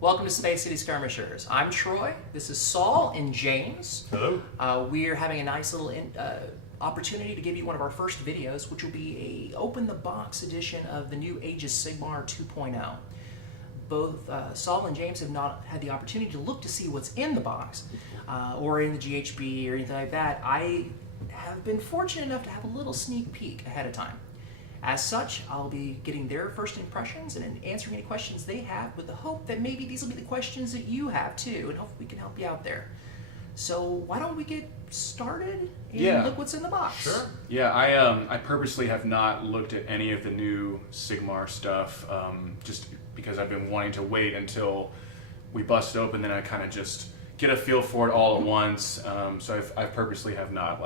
Welcome to SpaceCity Skirmishers. I'm Troy. This is Saul and James. Hello. We're having a nice little opportunity to give you one of our first videos, which will be a open-the-box edition of the new Aegis Sigmar 2.0. Both Saul and James have not had the opportunity to look to see what's in the box or in the GHB or anything like that. I have been fortunate enough to have a little sneak peek ahead of time. As such, I'll be getting their first impressions and answering any questions they have with the hope that maybe these will be the questions that you have too, and hopefully we can help you out there. So why don't we get started and look what's in the box? Sure. Yeah, I purposely have not looked at any of the new Sigmar stuff, just because I've been wanting to wait until we bust it open, then I kind of just get a feel for it all at once. So I purposely have not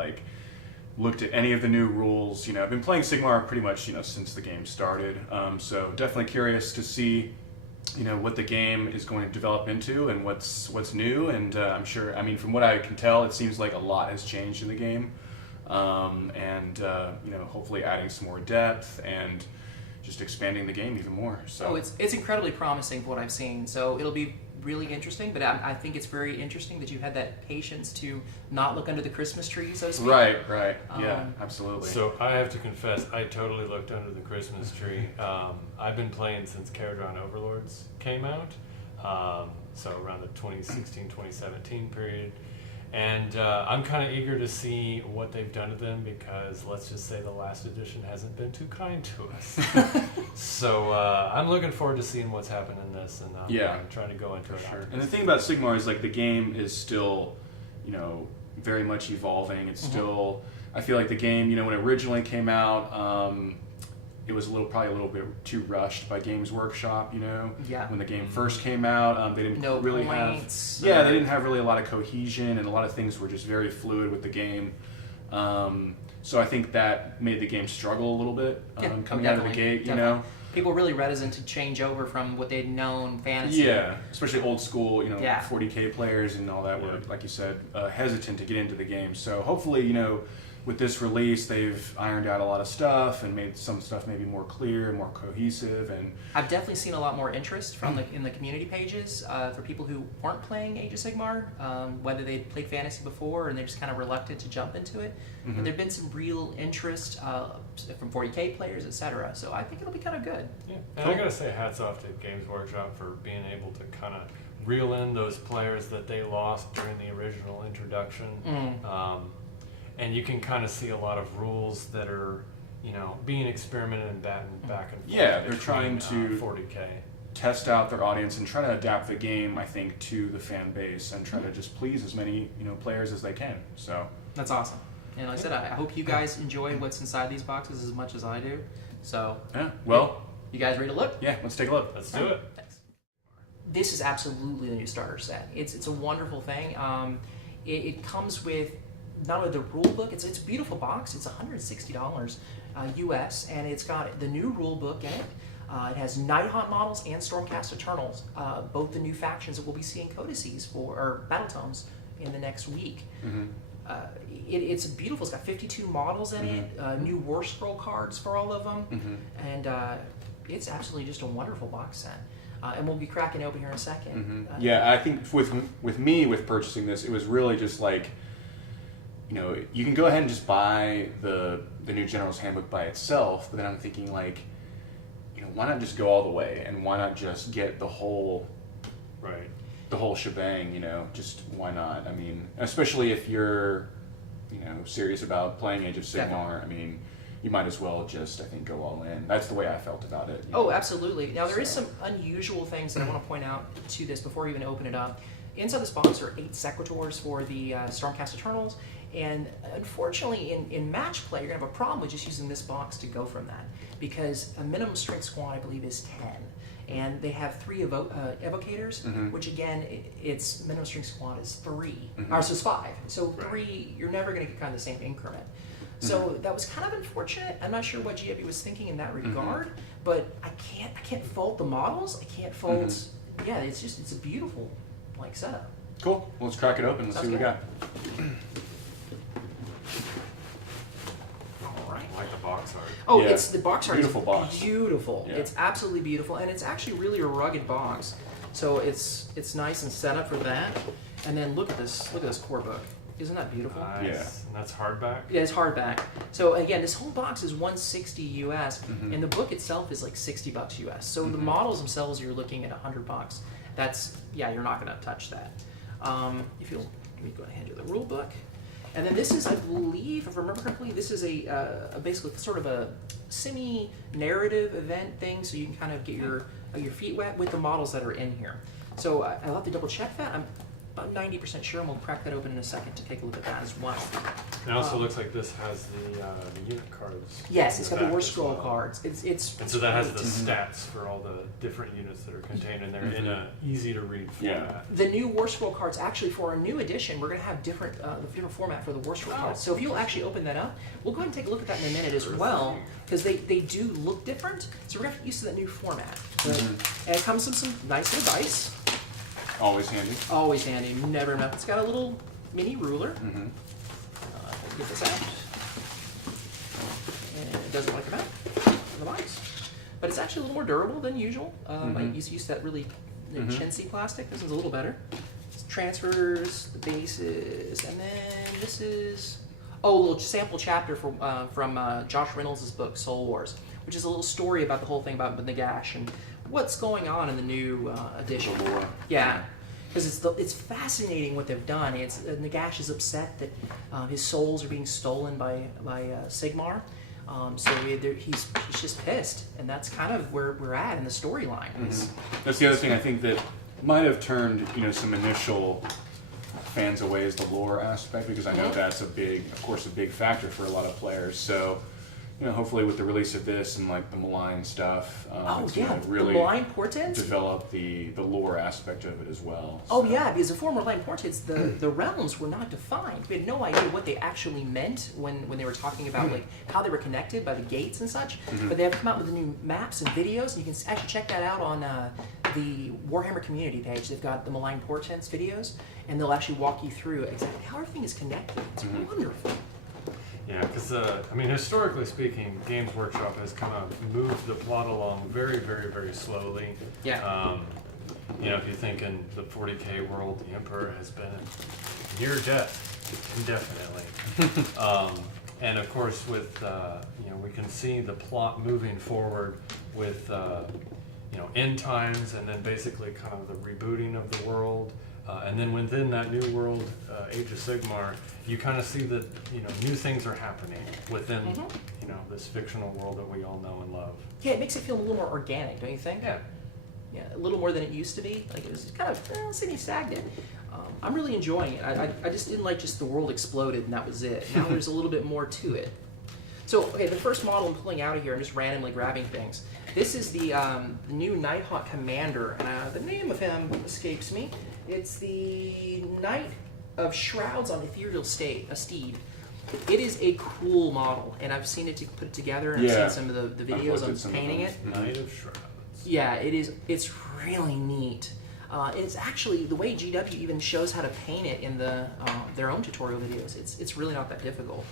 looked at any of the new rules. I've been playing Sigmar pretty much since the game started, so definitely curious to see what the game is going to develop into and what's new. And I'm sure, from what I can tell, it seems like a lot has changed in the game, and hopefully adding some more depth and just expanding the game even more. So it's incredibly promising from what I've seen, so it'll be really interesting. But I think it's very interesting that you had that patience to not look under the Christmas tree, so to speak. Right. Yeah, absolutely. So I have to confess, I totally looked under the Christmas tree. I've been playing since Caradron Overlords came out, so around the 2016-2017 period. And I'm kind of eager to see what they've done to them, because let's just say the last edition hasn't been too kind to us. So I'm looking forward to seeing what's happened in this, and I'm trying to go into it. Sure. And the thing about Sigmar is the game is still, very much evolving. It's still, I feel like the game, when it originally came out, it was probably a little bit too rushed by Games Workshop. Yeah. When the game first came out, they didn't no really points, they didn't have really a lot of cohesion, and a lot of things were just very fluid with the game. So I think that made the game struggle a little bit coming out of the gate. People were really reticent to change over from what they'd known fantasy. Yeah, especially old school, 40K players and all that were, like you said, hesitant to get into the game. So hopefully, with this release, they've ironed out a lot of stuff and made some stuff maybe more clear and more cohesive. And I've definitely seen a lot more interest from in the community pages for people who weren't playing Age of Sigmar, whether they'd played fantasy before and they're just kind of reluctant to jump into it. And there've been some real interest from 40K players, etc. So I think it'll be kind of good. Yeah, and I gotta say hats off to Games Workshop for being able to kind of reel in those players that they lost during the original introduction. And you can kind of see a lot of rules that are, being experimented and back and forth. Yeah, they're trying to 40K. Test out their audience and try to adapt the game, I think, to the fan base and try to just please as many, players as they can. So that's awesome. And like I said, I hope you guys enjoy what's inside these boxes as much as I do. So yeah, well, you guys ready to look? Yeah, let's take a look. Let's do it. Thanks. This is absolutely the new starter set. It's a wonderful thing. It comes with not only the rule book, it's a beautiful box. It's $160 US, and it's got the new rule book in it. It has Nighthaunt models and Stormcast Eternals, both the new factions that we'll be seeing codices for, or battle tomes, in the next week. It's beautiful. It's got 52 models in it, new War Scroll cards for all of them, and it's absolutely just a wonderful box set. And we'll be cracking it open here in a second. Yeah, I think with purchasing this, it was really just you can go ahead and just buy the new General's Handbook by itself, but then I'm thinking why not just go all the way, and why not just get the whole shebang, just why not? Especially if you're, serious about playing Age of Sigmar, you might as well just, I think, go all in. That's the way I felt about it. Oh, absolutely. Now, there is some unusual things that I want to point out to this before we even open it up. Inside this box are 8 Sequitors for the Stormcast Eternals, and unfortunately, in match play, you're going to have a problem with just using this box to go from that, because a minimum strength squad, I believe, is 10. And they have 3 evocators, which again, its minimum strength squad is 3, or so it's 5. So 3, you're never going to get kind of the same increment. So that was kind of unfortunate. I'm not sure what GW was thinking in that regard, but I can't fault the models. I can't fault. Yeah, it's a beautiful setup. Cool. Well, let's crack it open. Let's see what we got. I like the box art. Oh, yeah. The box art beautiful is box. Beautiful. Yeah. It's absolutely beautiful, and it's actually really a rugged box. So it's nice and set up for that. And then look at this core book. Isn't that beautiful? Nice. Yeah. And that's hardback? Yeah, it's hardback. So again, this whole box is $160 US, and the book itself is like $60 US. So the models themselves, you're looking at $100. That's, yeah, you're not going to touch that. If you'll let me go ahead and do the rule book. And then this is, I believe, if I remember correctly, this is a basically sort of a semi-narrative event thing, so you can kind of get your feet wet with the models that are in here. So I'll have to double check that. I'm about 90% sure, and we'll crack that open in a second to take a look at that as well. It also looks like this has the unit cards. Yes, it's got the back War as Scroll well. cards. It's And so that has the great. stats for all the different units that are contained in there in a easy to read Yeah. format. The new War Scroll cards, actually, for our new edition, we're going to have different format for the War Scroll cards. So if you'll actually open that up, we'll go ahead and take a look at that in a minute as well, because they do look different. So we're going to get used to that new format. And it comes with some nice little dice. Always handy. Always handy, never enough. It's got a little mini ruler. Get this out. And it doesn't like come out of the box. But it's actually a little more durable than usual. I used to use that really chintzy plastic. This one's a little better. It's transfers, the bases, and then this is a little sample chapter from Josh Reynolds' book Soul Wars, which is a little story about the whole thing about Nagash and what's going on in the new edition. The lore. Yeah, because it's fascinating what they've done. It's Nagash is upset that his souls are being stolen by Sigmar. So he's just pissed, and that's kind of where we're at in the storyline. That's the other thing I think that might have turned some initial fans away is the lore aspect, because I know that's a big factor for a lot of players. So hopefully with the release of this and like the malign stuff, it's gonna really the malign portents. develop the lore aspect of it as well. Oh So. yeah, because before malign portents, the realms were not defined. We had no idea what they actually meant when they were talking about like how they were connected by the gates and such. But they have come out with the new maps and videos, and you can actually check that out on the Warhammer community page. They've got the malign portents videos, and they'll actually walk you through exactly how everything is connected. It's wonderful. Yeah, because historically speaking, Games Workshop has kind of moved the plot along very, very, very slowly. Yeah. If you think in the 40K world, the Emperor has been near death indefinitely. And of course, with we can see the plot moving forward with end times, and then basically kind of the rebooting of the world. And then within that new world, Age of Sigmar, you kind of see that new things are happening within this fictional world that we all know and love. Yeah, it makes it feel a little more organic, don't you think? Yeah. Yeah, a little more than it used to be. Like it was kind of sitting stagnant. I'm really enjoying it. I just didn't like just the world exploded and that was it. Now there's a little bit more to it. So, okay, the first model I'm pulling out of here, I'm just randomly grabbing things. This is the new Nighthawk Commander, and the name of him escapes me. It's the Knight of Shrouds on Ethereal Steed. It is a cool model, and I've seen it put it together, and I've seen some of the videos on painting it. Knight of Shrouds. Yeah, it is. It's really neat. It's actually the way GW even shows how to paint it in their own tutorial videos. It's really not that difficult,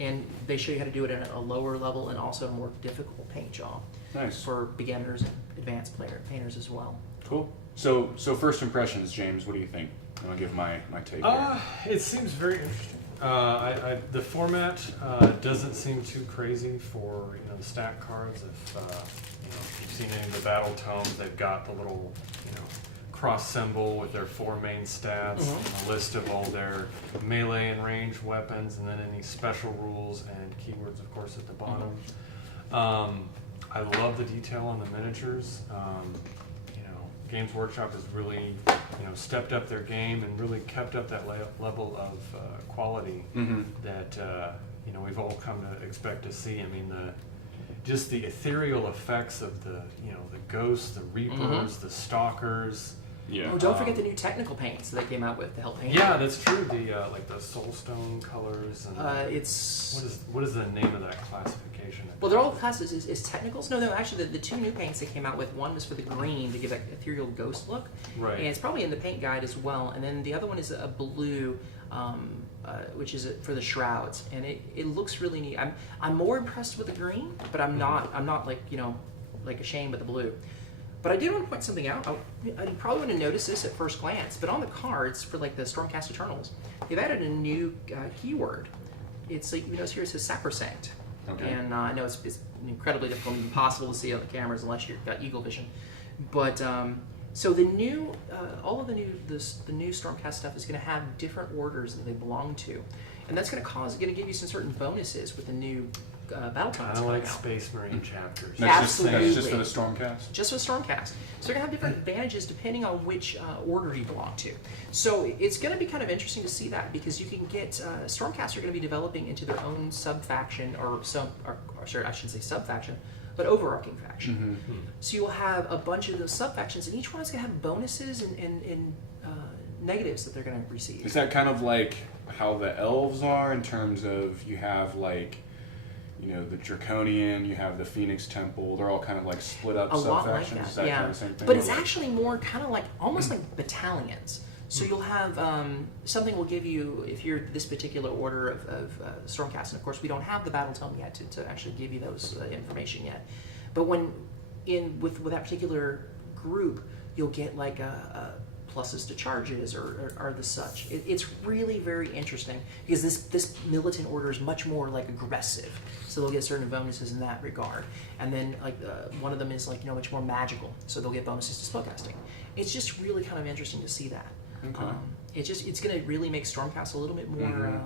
and they show you how to do it at a lower level and also a more difficult paint job. Nice. For beginners and advanced painters as well. Cool. So first impressions, James. What do you think? I'll give my take here. It seems very interesting. The format doesn't seem too crazy for the stack cards. If you've seen any of the battle tomes, they've got the little cross symbol with their 4 main stats, and a list of all their melee and range weapons, and then any special rules and keywords, of course, at the bottom. I love the detail on the miniatures. Games Workshop has really, stepped up their game and really kept up that level of quality that we've all come to expect to see. I mean, just the ethereal effects of the ghosts, the reapers, the stalkers. Yeah. Oh, don't forget the new technical paints that they came out with to help paint. Yeah, that's true. The like the soulstone colors. And It's what is the name of that classification? well, they're all classes is technicals. No, actually, the 2 new paints they came out with. One was for the green to give that ethereal ghost look, Right. and it's probably in the paint guide as well. And then the other one is a blue, which is for the shrouds, and it looks really neat. I'm more impressed with the green, but I'm not like like ashamed with the blue. But I did want to point something out. I probably wouldn't notice this at first glance, but on the cards for like the Stormcast Eternals, they've added a new keyword. It's like, you notice here it says sacrosanct. Okay. And I know it's incredibly difficult and impossible to see on the cameras unless you've got eagle vision. But so the new, all of the new Stormcast stuff is going to have different orders that they belong to, and that's going to give you some certain bonuses with the new battle plans Kind of like coming out. Space Marine chapters. That's Absolutely. just for the Stormcast? Just with Stormcast. So you're going to have different advantages depending on which order you belong to. So it's going to be kind of interesting to see that, because you can get, Stormcast are going to be developing into their own sub-faction, or sorry, I shouldn't say sub-faction, but overarching faction. So you'll have a bunch of those sub-factions, and each one is going to have bonuses and negatives that they're going to receive. Is that kind of like how the elves are in terms of you have like, you know, the Draconian, you have the Phoenix Temple, they're all kind of like split up A lot like sub-factions? that, Is that yeah. kind of the same thing? But it's actually more kind of like, almost like battalions. So you'll have, something will give you, if you're this particular order of Stormcast, and of course we don't have the battle tome yet to actually give you those information yet. But when, with that particular group, you'll get like pluses to charges or the such. It's really very interesting, because this militant order is much more like aggressive, so they'll get certain bonuses in that regard. And then like one of them is like, you know, much more magical, so they'll get bonuses to spellcasting. It's just really kind of interesting to see that. Okay. It's going to really make Stormcast a little bit more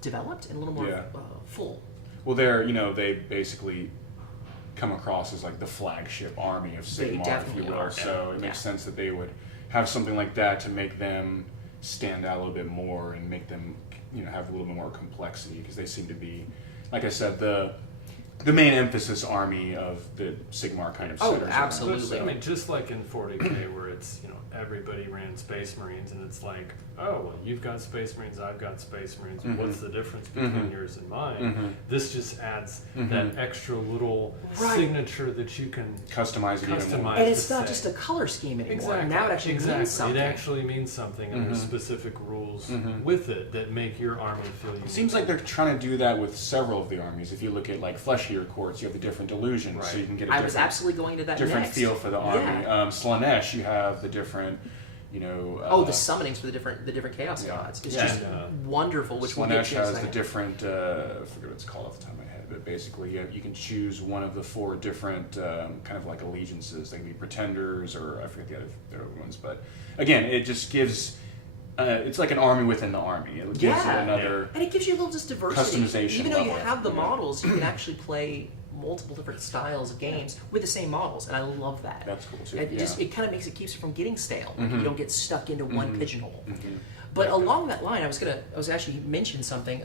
developed and a little more full. Well, they basically come across as like the flagship army of They Sigmar, if you definitely will. are. So it makes Yeah. sense that they would have something like that to make them stand out a little bit more and make them, you know, have a little bit more complexity, because they seem to be, like I said, the main emphasis army of the Sigmar kind of Oh, centers around. absolutely. I mean, just like in 40K, where it's, you know, everybody ran Space Marines, and it's like, oh, well, you've got Space Marines, I've got Space Marines. What's the difference between yours and mine? This just adds that extra little signature that you can Customize it even more. And it's not just a color scheme anymore. Exactly. Now it actually means something. It actually means something, and there's specific rules with it that make your army feel unique. It seems like they're trying to do that with several of the armies. If you look at like Flesh Eater Courts, you have the different delusions, so you can get a I different, was absolutely going to that different next. feel for the army. Yeah. Slanesh, you have the different, you know. The summonings for the different chaos gods. It's Yeah. just wonderful. Which we'll get Slanesh to in a has the second. different, I forget what it's called off the top of my head, but basically you can choose one of the 4 different kind of like allegiances. They can be pretenders, or I forget the other ones. But again, it just gives, it's like an army within the army. It gives it another and it gives you a little just diversity. customization Even though you level. have the models, you can actually play multiple different styles of games with the same models, and I love that. That's cool too. It kind of keeps it from getting stale. You don't get stuck into one pigeonhole. Mm-hmm. But along that line, I was actually mention something.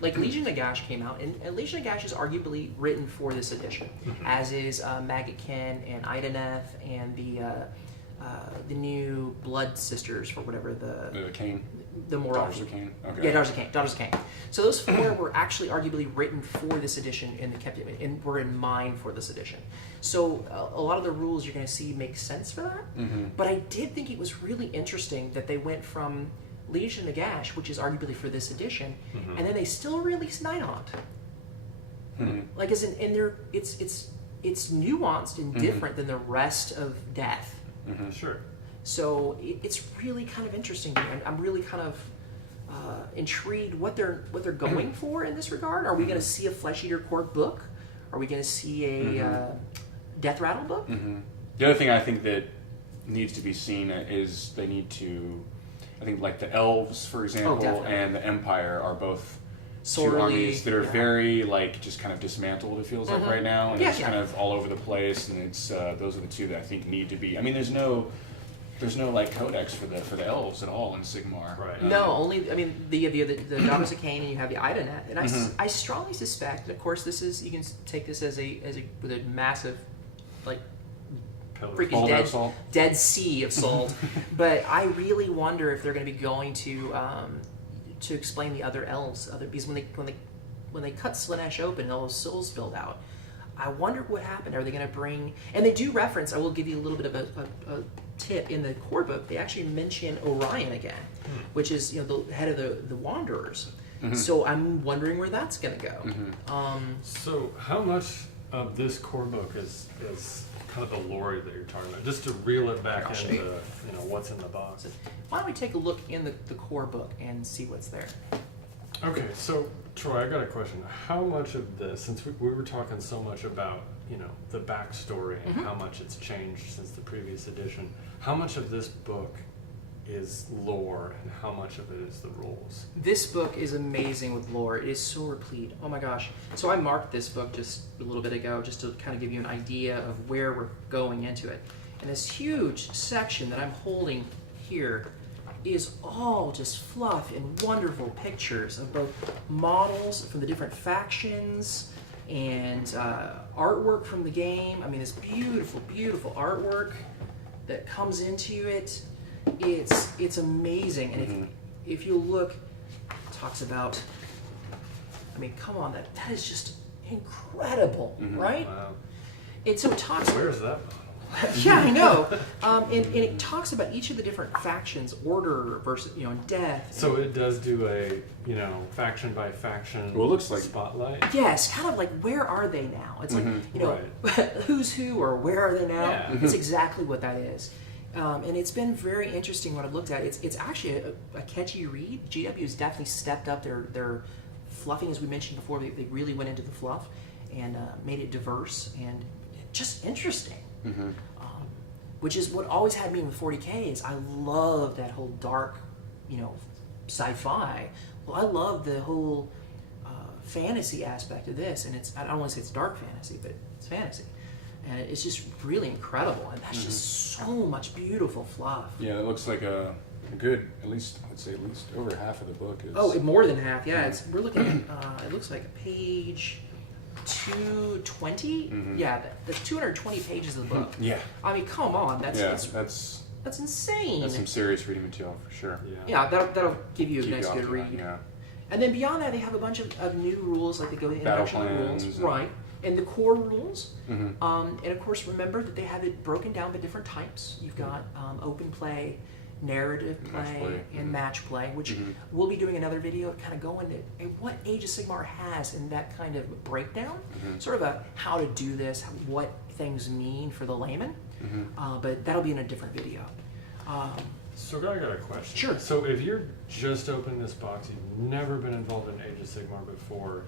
Like Legion of Nagash came out, and Legion of Nagash is arguably written for this edition, as is Maggot Ken and Idaneth and the new Blood Sisters, for whatever the Cain. the more Daughters of Cain. Okay. Yeah, Daughters of Cain. So those 4 were actually arguably written for this edition and were in mind for this edition. So a lot of the rules you're going to see make sense for that. But I did think it was really interesting that they went from Legion of Nagash, which is arguably for this edition, and then they still released Nighthaunt. Like, as in they're it's nuanced and different than the rest of Death. Sure. So it's really kind of interesting to me. I'm really kind of intrigued what they're going for in this regard. Are we going to see a Flesh Eater Court book? Are we going to see a Death Rattle book? The other thing I think that needs to be seen is they need to, I think like the Elves, for example, definitely. and the Empire are both Sorely, two armies that are very like just kind of dismantled, it feels like right now, and it's kind of all over the place, and it's those are the 2 that I think need to be. I mean, there's no like codex for the elves at all in Sigmar. Right. No, only, I mean, the Daughters of Cain, and you have the Idanet, and I strongly suspect, and of course this is, you can take this as with a massive, like, freaking Boulder of salt. dead sea of salt, but I really wonder if they're going to be going to explain the other elves, because when they cut Slanesh open and all those souls spilled out, I wonder what happened. Are they going to bring? And they do reference. I will give you a little bit of a tip in the core book. They actually mention Orion again, which is, you know, the head of the Wanderers. So I'm wondering where that's going to go. So how much of this core book is kind of the lore that you're talking about, just to reel it back I'll show into you. what's in the box. So why don't we take a look in the core book and see what's there? Okay, so Troy, I got a question. How much of this, since we were talking so much about the backstory and how much it's changed since the previous edition, how much of this book is lore and how much of it is the rules? This book is amazing with lore. It is so replete. Oh my gosh. So I marked this book just a little bit ago just to kind of give you an idea of where we're going into it. And this huge section that I'm holding here is all just fluff and wonderful pictures of both models from the different factions and artwork from the game. I mean, this beautiful, beautiful artwork that comes into it. It's amazing. And if you look, it talks about, I mean, come on, that is just incredible, right? Wow. And so it talks. Where's that? Yeah, I know. And it talks about each of the different factions, order versus death. So it does do a faction by faction. Well, it looks like spotlight. Yes, kind of like where are they now? It's like Right. who's who or where are they now? Yeah. It's exactly what that is. And it's been very interesting what I've looked at. It's actually a catchy read. GW has definitely stepped up their fluffing, as we mentioned before. They really went into the fluff and made it diverse and just interesting. Which is what always had me with 40K is I love that whole dark, sci-fi. Well, I love the whole fantasy aspect of this, and I don't want to say it's dark fantasy, but it's fantasy. And it's just really incredible, and that's just so much beautiful fluff. Yeah, it looks like a good, at least over half of the book is. Oh, more than half. Yeah, we're looking at. It looks like a page 220. Yeah, that's 220 pages of the book. Yeah. I mean, come on, that's insane. That's some serious reading material for sure. Yeah, that'll give you a Keep nice you good occupied, read. Yeah. And then beyond that, they have a bunch of new rules, like they go to the introduction rules, plans, right? And the core rules. And of course, remember that they have it broken down by different types. You've got open play, narrative play, and match play, which we'll be doing another video to kind of go into what Age of Sigmar has in that kind of breakdown, sort of a how to do this, what things mean for the layman. But that'll be in a different video. So I got a question. Sure. So if you're just opening this box, you've never been involved in Age of Sigmar before,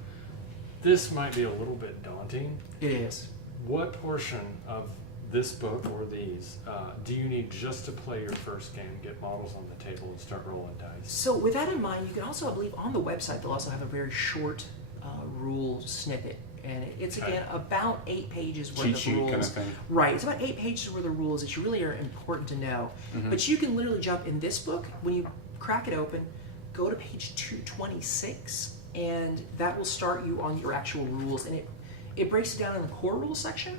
this might be a little bit daunting. It is. What portion of this book or these do you need just to play your first game, get models on the table, and start rolling dice? So with that in mind, you can also, I believe, on the website, they'll also have a very short rule snippet. And it's, again, about 8 pages worth of rules. Kind of thing. Right, it's about 8 pages worth of rules that really are important to know. But you can literally jump in this book, when you crack it open, go to page 226, and that will start you on your actual rules. And it breaks it down in the core rules section,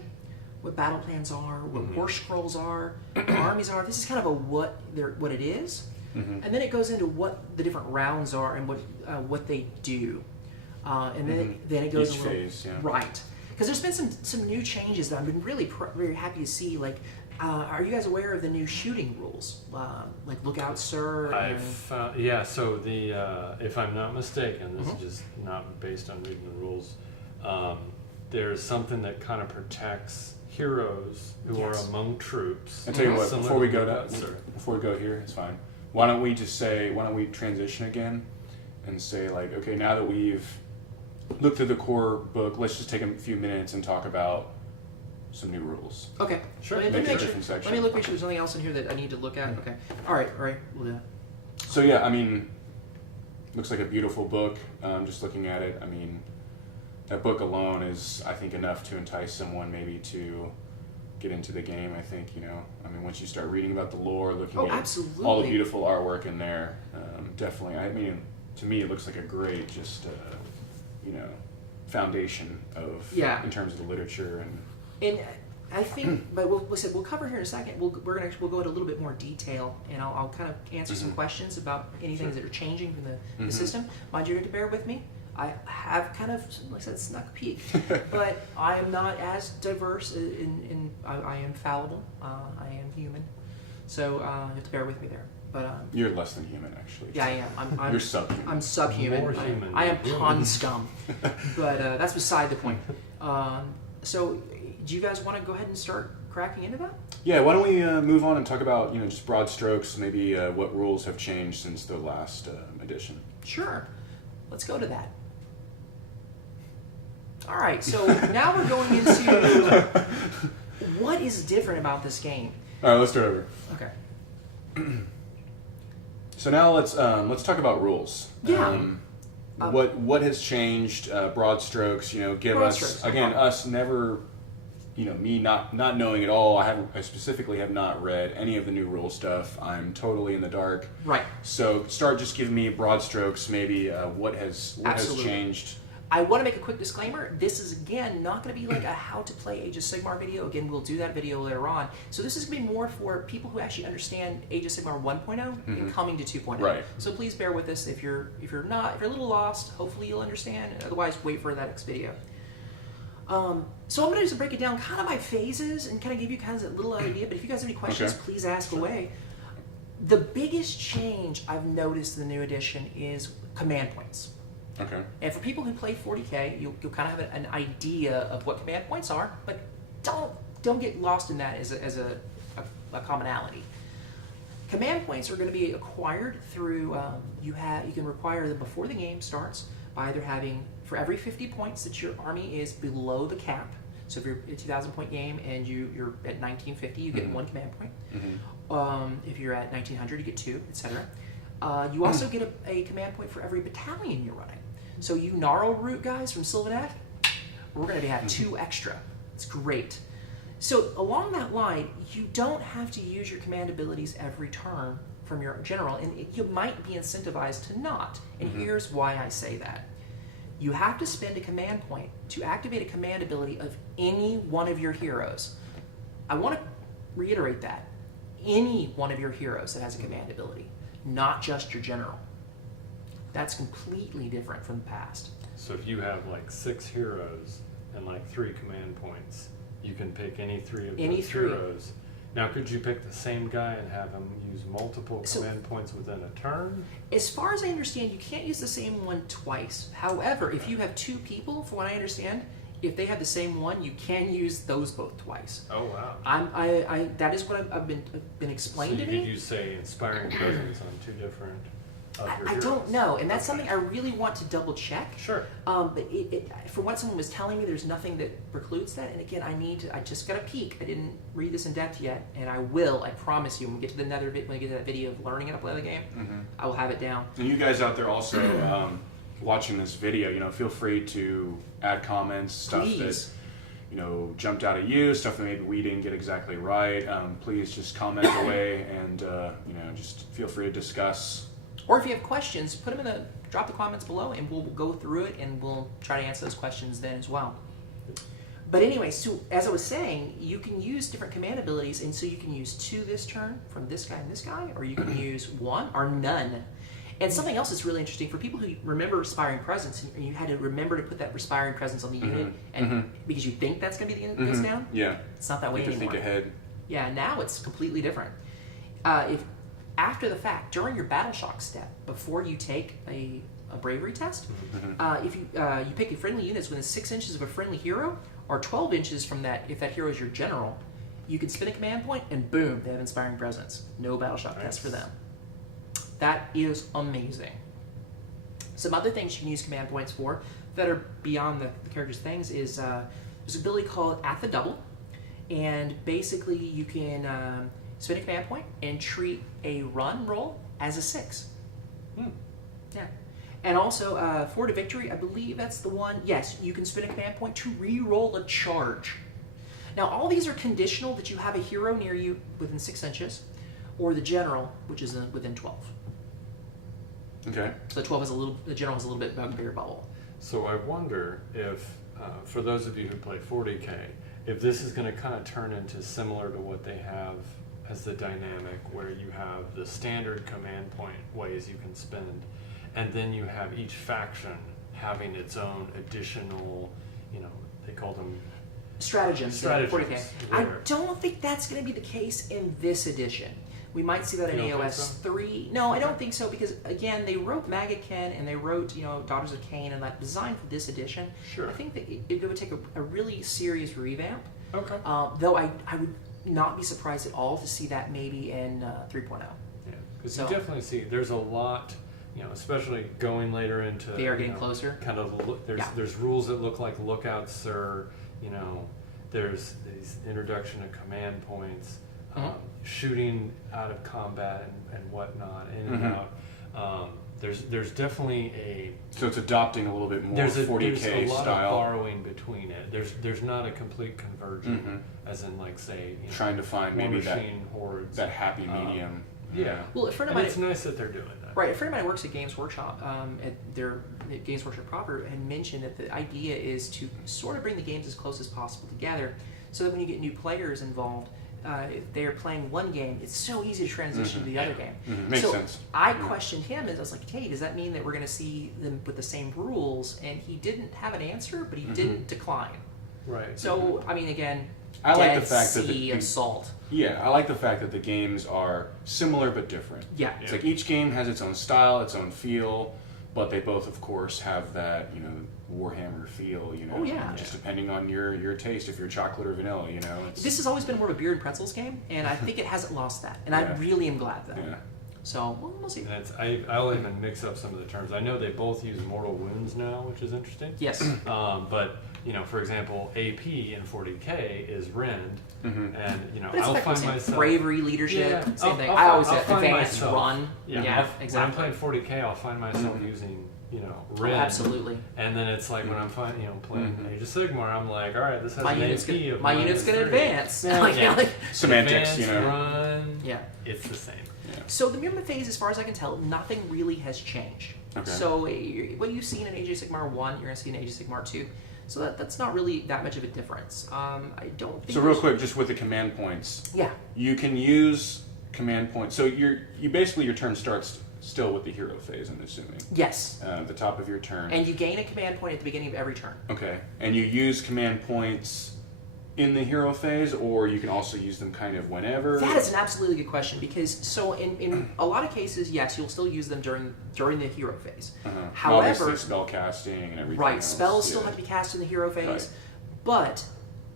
what battle plans are, what war scrolls are, what armies are. This is kind of what it is. And then it goes into what the different rounds are and what they do. And then it goes Each a little phase, yeah. right, because there's been some new changes that I've been really very happy to see. Like, are you guys aware of the new shooting rules? Like, look out, sir. I've found, so the if I'm not mistaken, this is just not based on reading the rules. There's something that kind of protects heroes who are among troops. I tell you what, Similar before we to go that, before we go here, it's fine. Why don't we transition again and say, like, okay, now that we've looked through the core book, let's just take a few minutes and talk about some new rules. Okay, Sure. Let me Make it a make different sure. section. Let me look. Make sure there's nothing else in here that I need to look at. Okay. All right. We'll do that. So yeah, I mean, looks like a beautiful book. Just looking at it, I mean, that book alone is, I think, enough to entice someone maybe to get into the game. I think, I mean, once you start reading about the lore, looking at absolutely. all the beautiful artwork in there, definitely. I mean, to me, it looks like a great just foundation of in terms of the literature And I think, but we'll cover here in a second. We'll go into a little bit more detail, and I'll kind of answer some questions about any things that are changing from the system. Mind you, to bear with me. I have kind of, like I said, snuck a peek, but I am not as diverse. I am fallible. I am human, so you have to bear with me there. But You're less than human, actually. yeah, I am. I'm You're subhuman. I'm subhuman. More human I am than human. pond scum. But that's beside the point. So, do you guys want to go ahead and start cracking into that? Yeah, why don't we move on and talk about, just broad strokes, maybe what rules have changed since the last edition. Sure. Let's go to that. All right, so now we're going into what is different about this game. All right, let's start over. Okay. So now let's talk about rules. Yeah. What has changed? Broad strokes. Give Broad us strokes, again. okay. Us never. Me not knowing at all. I specifically have not read any of the new rule stuff. I'm totally in the dark. Right. So just give me broad strokes. Maybe what has changed. I want to make a quick disclaimer. This is, again, not going to be like a how to play Age of Sigmar video. Again, we'll do that video later on. So this is going to be more for people who actually understand Age of Sigmar 1.0 and coming to 2.0. Right. So please bear with us. If you're a little lost, hopefully you'll understand. Otherwise, wait for that next video. So I'm going to just break it down kind of by phases and kind of give you kind of a little idea. But if you guys have any questions, please ask away. The biggest change I've noticed in the new edition is command points. Okay. And for people who play 40K, you'll kind of have an idea of what command points are, but don't get lost in that as a commonality. Command points are going to be acquired through you can require them before the game starts by either having, for every 50 points that your army is below the cap. So if you're a 2,000 point game and you're at 1950, you get one command point. If you're at 1900, you get 2, etc. You also get a command point for every battalion you're running. So you Gnarl Root guys from Sylvanet, we're going to have 2 extra. It's great. So along that line, you don't have to use your command abilities every turn from your general, and you might be incentivized to not. And here's why I say that. You have to spend a command point to activate a command ability of any one of your heroes. I want to reiterate that. Any one of your heroes that has a command ability, not just your general. That's completely different from the past. So if you have like 6 heroes and like 3 command points, you can pick any 3 of those heroes. Now, could you pick the same guy and have him use multiple command points within a turn? As far as I understand, you can't use the same one twice. However, if you have 2 people, from what I understand, if they have the same one, you can use those both twice. Oh wow! That is what I've been explained to me. So you could use, say, Inspiring Presence on 2 different. I don't know, and that's something I really want to double check. Sure. But from what someone was telling me, there's nothing that precludes that. And again, I just got a peek. I didn't read this in depth yet, and I will. I promise you. When we get to when I get to that video of learning how to play the game, I will have it down. And you guys out there also watching this video, feel free to add comments, stuff that jumped out at you, stuff that maybe we didn't get exactly right. Please just comment away, and just feel free to discuss. Or if you have questions, drop the comments below, and we'll go through it, and we'll try to answer those questions then as well. But anyway, so as I was saying, you can use different command abilities, and so you can use 2 this turn from this guy and this guy, or you can use 1 or none. And something else that's really interesting for people who remember Respiring Presence, and you had to remember to put that Respiring Presence on the unit, and because you think that's going to be the unit that goes down. Yeah, it's not that way anymore. Think ahead. Yeah, now it's completely different. If after the fact, during your Battle Shock step, before you take a bravery test, if you pick a friendly unit within 6 inches of a friendly hero, or 12 inches from that, if that hero is your general, you can spin a command point, and boom, they have Inspiring Presence. No Battle Shock test for them. That is amazing. Some other things you can use command points for that are beyond the character's things is there's an ability called At the Double, and basically you can spin a command point and treat a run roll as a 6. Yeah. And also, Forward to Victory, I believe that's the one. Yes, you can spin a command point to re-roll a charge. Now, all these are conditional that you have a hero near you within 6 inches, or the general, which is within 12. Okay. So the general has a little bit bigger bubble. So I wonder if, for those of you who play 40K, if this is going to kind of turn into similar to what they have as the dynamic, where you have the standard command point ways you can spend, and then you have each faction having its own additional, they call them stratagems. 40K. I don't think that's going to be the case in this edition. We might see that in You don't think AOS so? 3. No, I don't think so, because again, they wrote Magaken and they wrote, Daughters of Cain, and that design for this edition. Sure. I think that it would take a really serious revamp. Okay. Though I would not be surprised at all to see that maybe in 3.0. Yeah, because So- you definitely see there's a lot, especially going later into. They are getting closer. Kind of Yeah. there's rules that look like lookouts, or there's these introduction of command points, Mhm. shooting out of combat and whatnot, in and Mhm. out. There's definitely a So it's adopting a little bit more there's a 40K lot style. of borrowing between it. There's not a complete conversion, as in like say Trying to find War maybe that Machine hordes. that happy medium. Yeah. Well, a friend of And mine, it's nice that they're doing that. right, a friend of mine works at Games Workshop, at Games Workshop proper, and mentioned that the idea is to sort of bring the games as close as possible together, so that when you get new players involved, if they're playing one game, it's so easy to transition to the other game. Makes sense. I questioned him, and I was like, hey, does that mean that we're going to see them with the same rules? And he didn't have an answer, but he didn't decline. Right. So, I mean, again, I like Dead the fact that Sea of Salt. Yeah, I like the fact that the games are similar but different. Yeah. It's like each game has its own style, its own feel, but they both, of course, have that, Warhammer feel, Oh, yeah. just depending on your taste, if you're chocolate or vanilla, It's, This has always been more of a beer and pretzels game, and I think it hasn't lost that. And I Yeah. really am glad that. yeah. So, we'll see. And I'll even mix up some of the terms. I know they both use mortal wounds now, which is interesting. Yes. But for example, AP in 40K is Rend, and But it's I'll effectively find the same. myself Bravery, leadership, Yeah, same I'll- thing. I'll I always I'll say find advance, myself- run. Yeah, exactly. When I'm playing 40K, I'll find myself using Rend. Absolutely. And then it's like when I'm playing Age of Sigmar, I'm like, all right, this has My an unit's AP of gonna -3. advance. Yeah. Like, Yeah. like- Semantics, Advance, run. yeah. It's the same. So the movement phase, as far as I can tell, nothing really has changed. Okay. So what you've seen in Age of Sigmar 1, you're going to see in Age of Sigmar 2. So that's not really that much of a difference. I don't think. So real quick, just with the command points, Yeah. you can use command points. So you basically your turn starts still with the hero phase, I'm assuming. Yes. The top of your turn. And you gain a command point at the beginning of every turn. Okay. And you use command points in the hero phase, or you can also use them kind of whenever? That is an absolutely good question, because so in a lot of cases, yes, you'll still use them during the hero phase. However, obviously spell casting and everything right, else, spells still yeah. have to be cast in the hero phase, Right. but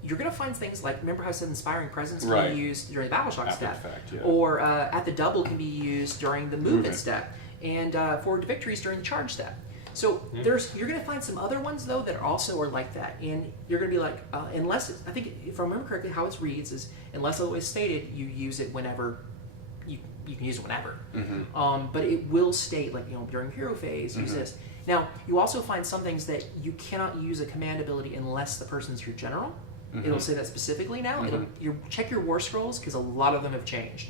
you're going to find things like, remember how I said Inspiring Presence can Right. be used during the Battleshock After step, the fact, yeah. or at the double can be used during the movement step, and for victories during the charge step. So you're going to find some other ones though that also are like that, and you're going to be like, I think if I remember correctly, how it reads is unless otherwise stated, you use it whenever you can use it whenever. But it will state like during hero phase use this. Now you also find some things that you cannot use a command ability unless the person's your general. It'll say that specifically now. Check your war scrolls because a lot of them have changed.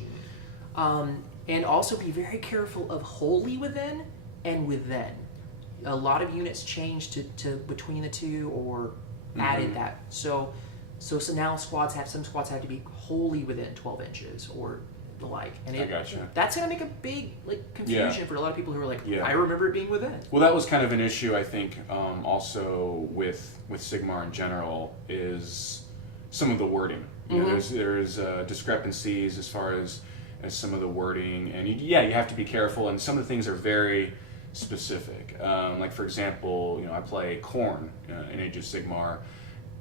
And also be very careful of wholly within and within. A lot of units changed to between the two or added that. So now some squads have to be wholly within 12 inches or the like. And I gotcha. That's going to make a big confusion Yeah. for a lot of people who are like, Yeah. I remember it being within. Well, that was kind of an issue, I think, also with Sigmar in general, is some of the wording. There's discrepancies as far as some of the wording, and you have to be careful, and some of the things are very specific. Like, for example, I play Khorne in Age of Sigmar,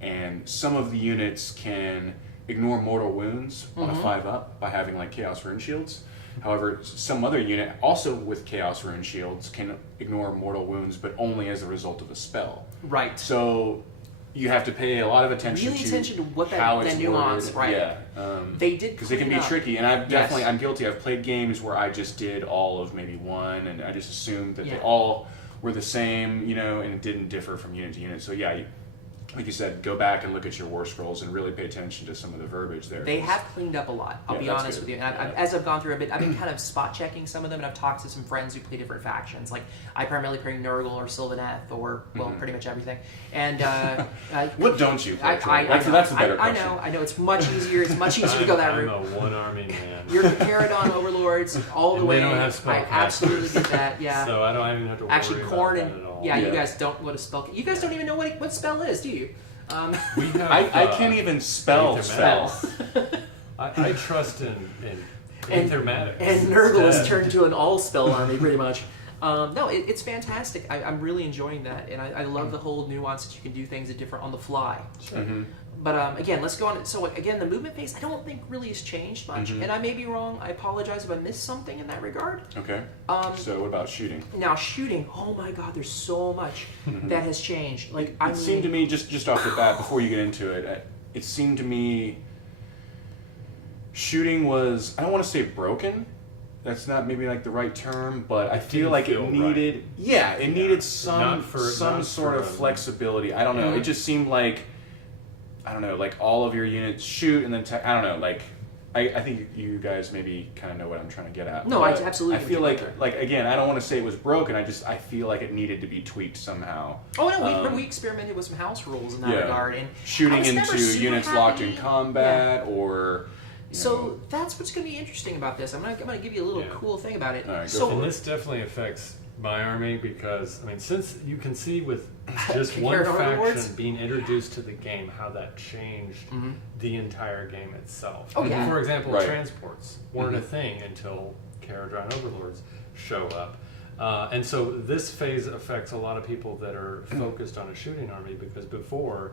and some of the units can ignore mortal wounds on a 5-up by having like Chaos Rune Shields. However, some other unit, also with Chaos Rune Shields, can ignore mortal wounds, but only as a result of a spell. Right. So you have to pay a lot of attention to what how that it's nuance, worded. right? Yeah, They did because it can be clean up. tricky, and I've Yes. I'm guilty. I've played games where I just did all of maybe one, and I just assumed that they Yeah. all were the same, and it didn't differ from unit to unit. So yeah, like you said, go back and look at your war scrolls and really pay attention to some of the verbiage there. They have cleaned up a lot. I'll Yeah, be that's honest good. with you. And as I've gone through a bit, I've been kind of spot checking some of them, and I've talked to some friends who play different factions. Like I primarily play Nurgle or Sylvaneth, or pretty much everything. And What don't you play? I that's know, that's a better question. I know. It's much easier. It's much easier to go that I'm route. a one-army man. You're the Paradon overlords all the And way. they don't have I spellcasters. absolutely get that. Yeah. So I don't even have to Actually, worry Khorne about and that at all. yeah, you Yeah. guys don't know what a spell. You guys don't even know what spell is, do you? We have, I can't even spell Aether spell. Menace. I trust in Anthermatics. And Nurgle is Dead. turned into an all-spell army, pretty much. No, it's fantastic. I'm really enjoying that, and I love the whole nuance that you can do things at different on the fly. But again, let's go on. So again, the movement phase I don't think really has changed much, and I may be wrong. I apologize if I missed something in that regard. Okay. So what about shooting? Now shooting, oh my God, there's so much that has changed. Like It seemed to me, just off the bat, before you get into it, it seemed to me shooting was, I don't want to say broken. That's not maybe like the right term, but I feel like it needed, it needed some sort of flexibility. I don't know. It just seemed like, I don't know, like all of your units shoot and then, I don't know, like, I think you guys maybe kind of know what I'm trying to get at. No, I absolutely. I feel like again, I don't want to say it was broken. I feel like it needed to be tweaked somehow. Oh no, we experimented with some house rules in that regard, and shooting into units locked in combat, or. So that's what's going to be interesting about this. I'm going to give you a little cool thing about it. Right, and this definitely affects my army because, I mean, since you can see with just one faction being introduced to the game, how that changed the entire game itself. Oh, yeah. For example, transports weren't a thing until Caradron Overlords show up. And so this phase affects a lot of people that are focused on a shooting army because before,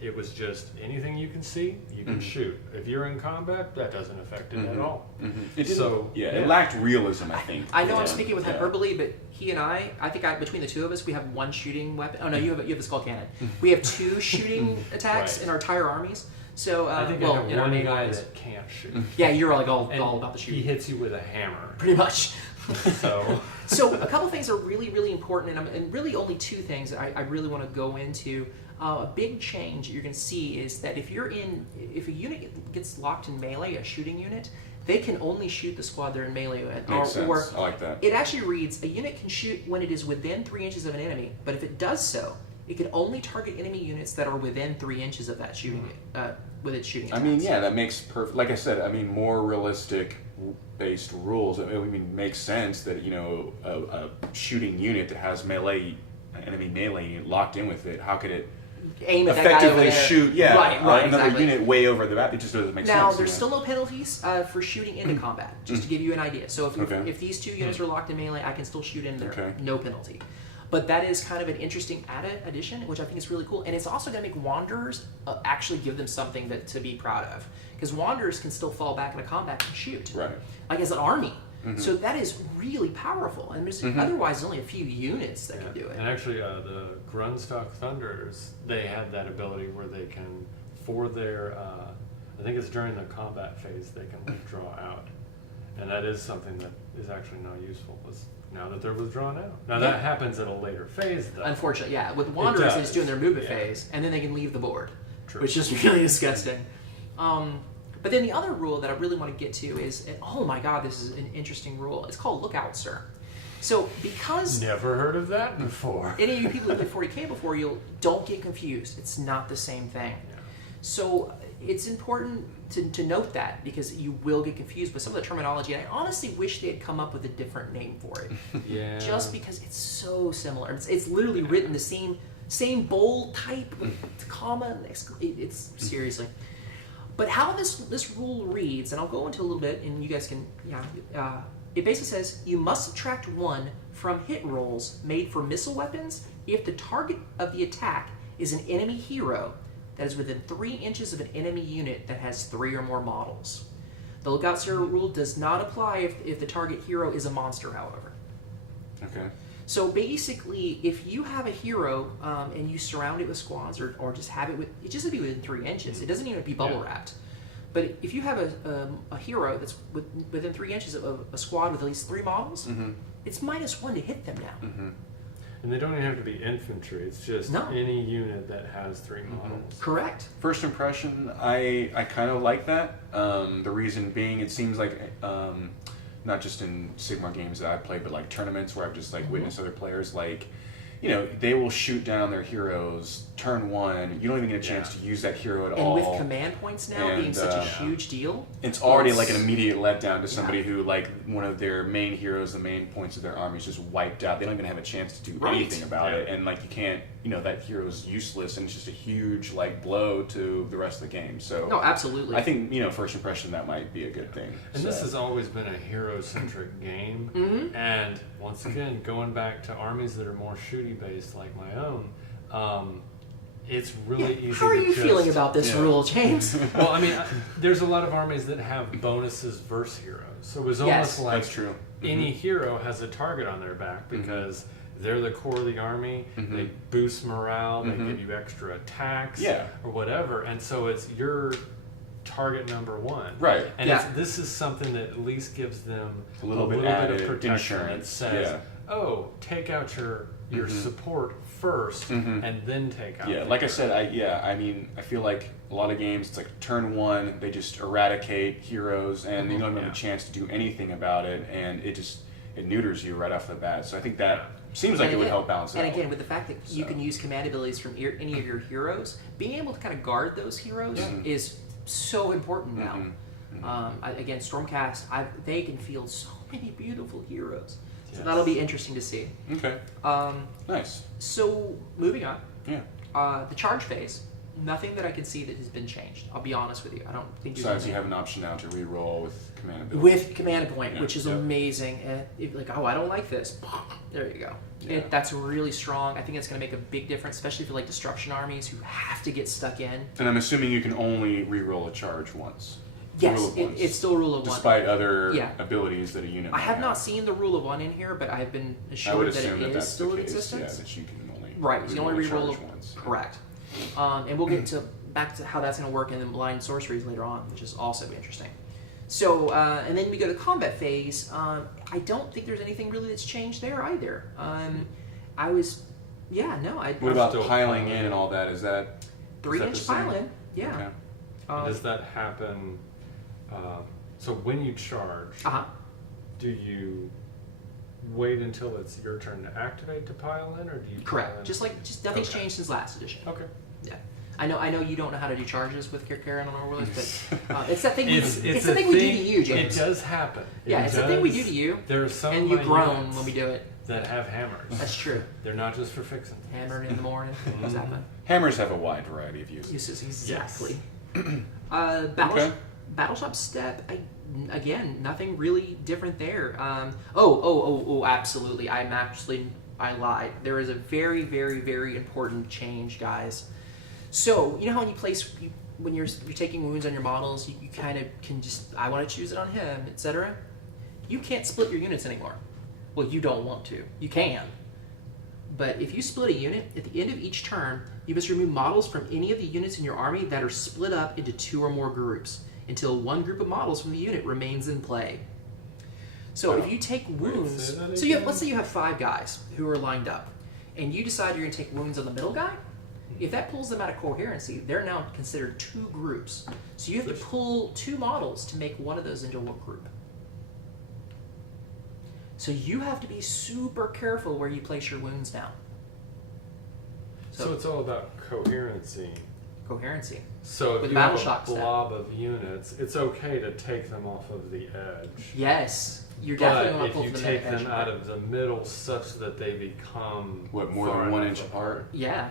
it was just anything you can see, you can shoot. If you're in combat, that doesn't affect it at all. It lacked realism, I think. I know I'm speaking with hyperbole, but he and I think between the two of us, we have one shooting weapon. Oh no, you have the skull cannon. We have two shooting attacks in our entire armies. So I think I have one guy that can't shoot. Yeah, you're like all about the shooting. He hits you with a hammer. Pretty much. So a couple things are really, really important, and really only two things that I really want to go into. A big change you're going to see is that if a unit gets locked in melee, a shooting unit, they can only shoot the squad they're in melee with. Makes sense. I like that. It actually reads, a unit can shoot when it is within 3 inches of an enemy, but if it does so, it can only target enemy units that are within 3 inches of that shooting, with its shooting attacks. I mean, yeah, that makes perfect, like I said, more realistic based rules. I mean, makes sense that, a shooting unit that has enemy melee unit locked in with it, how could it aim at that guy over there. Shoot, another unit way over the map? It just doesn't make sense. Now, there's still no penalties for shooting into combat, just to give you an idea. So if these two units are locked in melee, I can still shoot in there, no penalty. But that is kind of an interesting addition, which I think is really cool. And it's also going to make Wanderers actually give them something to be proud of. Because Wanderers can still fall back into combat and shoot, like as an army. So that is really powerful. And there's otherwise only a few units that can do it. And actually, the Grunstock Thunderers, they had that ability where they can, for their, I think it's during the combat phase, they can withdraw out. And that is something that is actually now useful, now that they're withdrawn out. Now that happens in a later phase, though. Unfortunately, yeah. With Wanderers, it's doing their movement phase, and then they can leave the board, which is really disgusting. But then the other rule that I really want to get to is, oh my God, this is an interesting rule. It's called Lookout, Sir. So because... Never heard of that before. Any of you people who played 40K before, don't get confused. It's not the same thing. Yeah. So it's important to note that because you will get confused with some of the terminology. And I honestly wish they had come up with a different name for it. Just because it's so similar. It's literally written the same bold type, comma, it's seriously... But how this rule reads, and I'll go into a little bit, and you guys can, it basically says, you must subtract 1 from hit rolls made for missile weapons if the target of the attack is an enemy hero that is within 3 inches of an enemy unit that has 3 or more models. The Lookout Sir rule does not apply if the target hero is a monster, however. Okay. So basically, if you have a hero and you surround it with squads, or just have it it just has to be within 3 inches. It doesn't even have to be bubble wrapped. But if you have a hero that's within 3 inches of a squad with at least 3 models, it's -1 to hit them now. And they don't even have to be infantry. It's just any unit that has 3 models. Correct. First impression, I kind of like that. The reason being, it seems like not just in Sigmar games that I've played, but like tournaments where I've just like witnessed other players, like, they will shoot down their heroes turn 1. You don't even get a chance to use that hero at all. And with command points now being such a huge deal, it's already like an immediate letdown to somebody who, like, one of their main heroes, the main points of their army is just wiped out. They don't even have a chance to do anything about it, and like you can't that hero's useless and it's just a huge like blow to the rest of the game. So No, absolutely. I think first impression that might be a good thing. And this has always been a hero-centric game. Mm-hmm. And once again, going back to armies that are more shooty based like my own, it's really easy. How are you to feeling about this rule, James? Well, I mean, there's a lot of armies that have bonuses versus heroes. So it was almost like that's true. any hero has a target on their back because they're the core of the army. They boost morale. They give you extra attacks or whatever. And so it's your target number one. Right. And this is something that at least gives them a little bit of protection. insurance. It says, take out your support first and then take out. Yeah, like I said, I feel like a lot of games, it's like turn one, they just eradicate heroes and you don't have a chance to do anything about it, and it neuters you right off the bat. So I think that seems like it would help balance it out. And again, with the fact that you can use command abilities from any of your heroes, being able to kind of guard those heroes is so important now. Again, Stormcast, they can field so many beautiful heroes. So that'll be interesting to see. Okay. Nice. So, moving on. Yeah. The charge phase, nothing that I can see that has been changed. I'll be honest with you. I don't think Besides, you have an option now to re-roll with command ability. With command point, which is amazing. And if you're like, I don't like this. There you go. Yeah. That's really strong. I think it's going to make a big difference, especially for like destruction armies who have to get stuck in. And I'm assuming you can only re-roll a charge once. Yes, it's still rule of one. Despite other abilities that a unit I have not seen the rule of one in here, but I have been assured that it is still in existence. Yeah, that you can only you can only re-roll once. Correct. And we'll get back to how that's going to work in the blind sorceries later on, which is also interesting. So, and then we go to combat phase. I don't think there's anything really that's changed there either. What about piling in and all that? Is that 3-inch pile-in? Yeah. Okay. Does that happen? So when you charge, do you wait until it's your turn to activate to pile in, or do you? Correct. Just nothing's changed since last edition. Okay. Yeah. I know you don't know how to do charges with Karen on Overlords, but it's that thing. It's the thing we do to you, James. It does happen. It's the thing we do to you. There are some and you groan when we do it. That have hammers. That's true. They're not just for fixing things. Hammered in the morning. Exactly. Hammers have a wide variety of uses. Exactly. Battleshop step. Again, nothing really different there. Absolutely. I lied. There is a very, very, very important change, guys. So you know how when you place, when you're taking wounds on your models, you kind of can just, I want to choose it on him, etc. You can't split your units anymore. Well, you don't want to. You can. But if you split a unit, at the end of each turn, you must remove models from any of the units in your army that are split up into 2 or more groups until one group of models from the unit remains in play. So if you take wounds, let's say you have 5 guys who are lined up, and you decide you're going to take wounds on the middle guy. If that pulls them out of coherency, they're now considered 2 groups. So you have to pull 2 models to make one of those into a group. So you have to be super careful where you place your wounds now. So it's all about coherency. Coherency. So if you have a blob of units, it's okay to take them off of the edge. Yes. You're definitely going to pull them. But if you take them out of the middle such that they become... more than 1 inch apart? Yeah.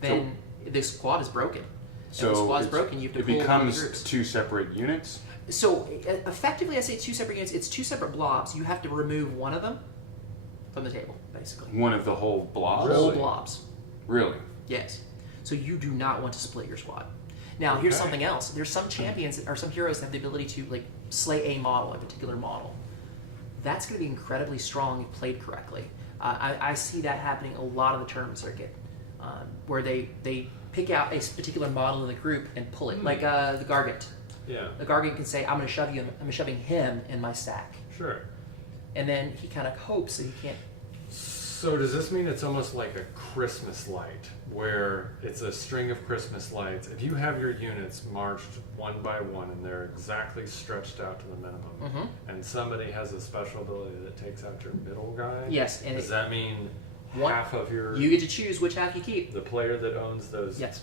Then the squad is broken. So if the squad is broken, you have to pull it becomes 2 separate units? So effectively, I say 2 separate units. It's 2 separate blobs. You have to remove one of them from the table, basically. One of the whole blobs? Whole blobs. Really? Yes. So you do not want to split your squad. Now, here's something else. There's some champions or some heroes that have the ability to slay a model, a particular model. That's going to be incredibly strong if played correctly. I see that happening a lot of the tournament circuit, where they pick out a particular model in the group and pull it, like the Gargant. Yeah. The Gargant can say, I'm shoving him in my stack. Sure. And then he kind of hopes that he can't. So does this mean it's almost like a Christmas light, where it's a string of Christmas lights? If you have your units marched one by one and they're exactly stretched out to the minimum, and somebody has a special ability that takes out your middle guy, yes, and does that mean half of your... You get to choose which half you keep. The player that owns those... Yes.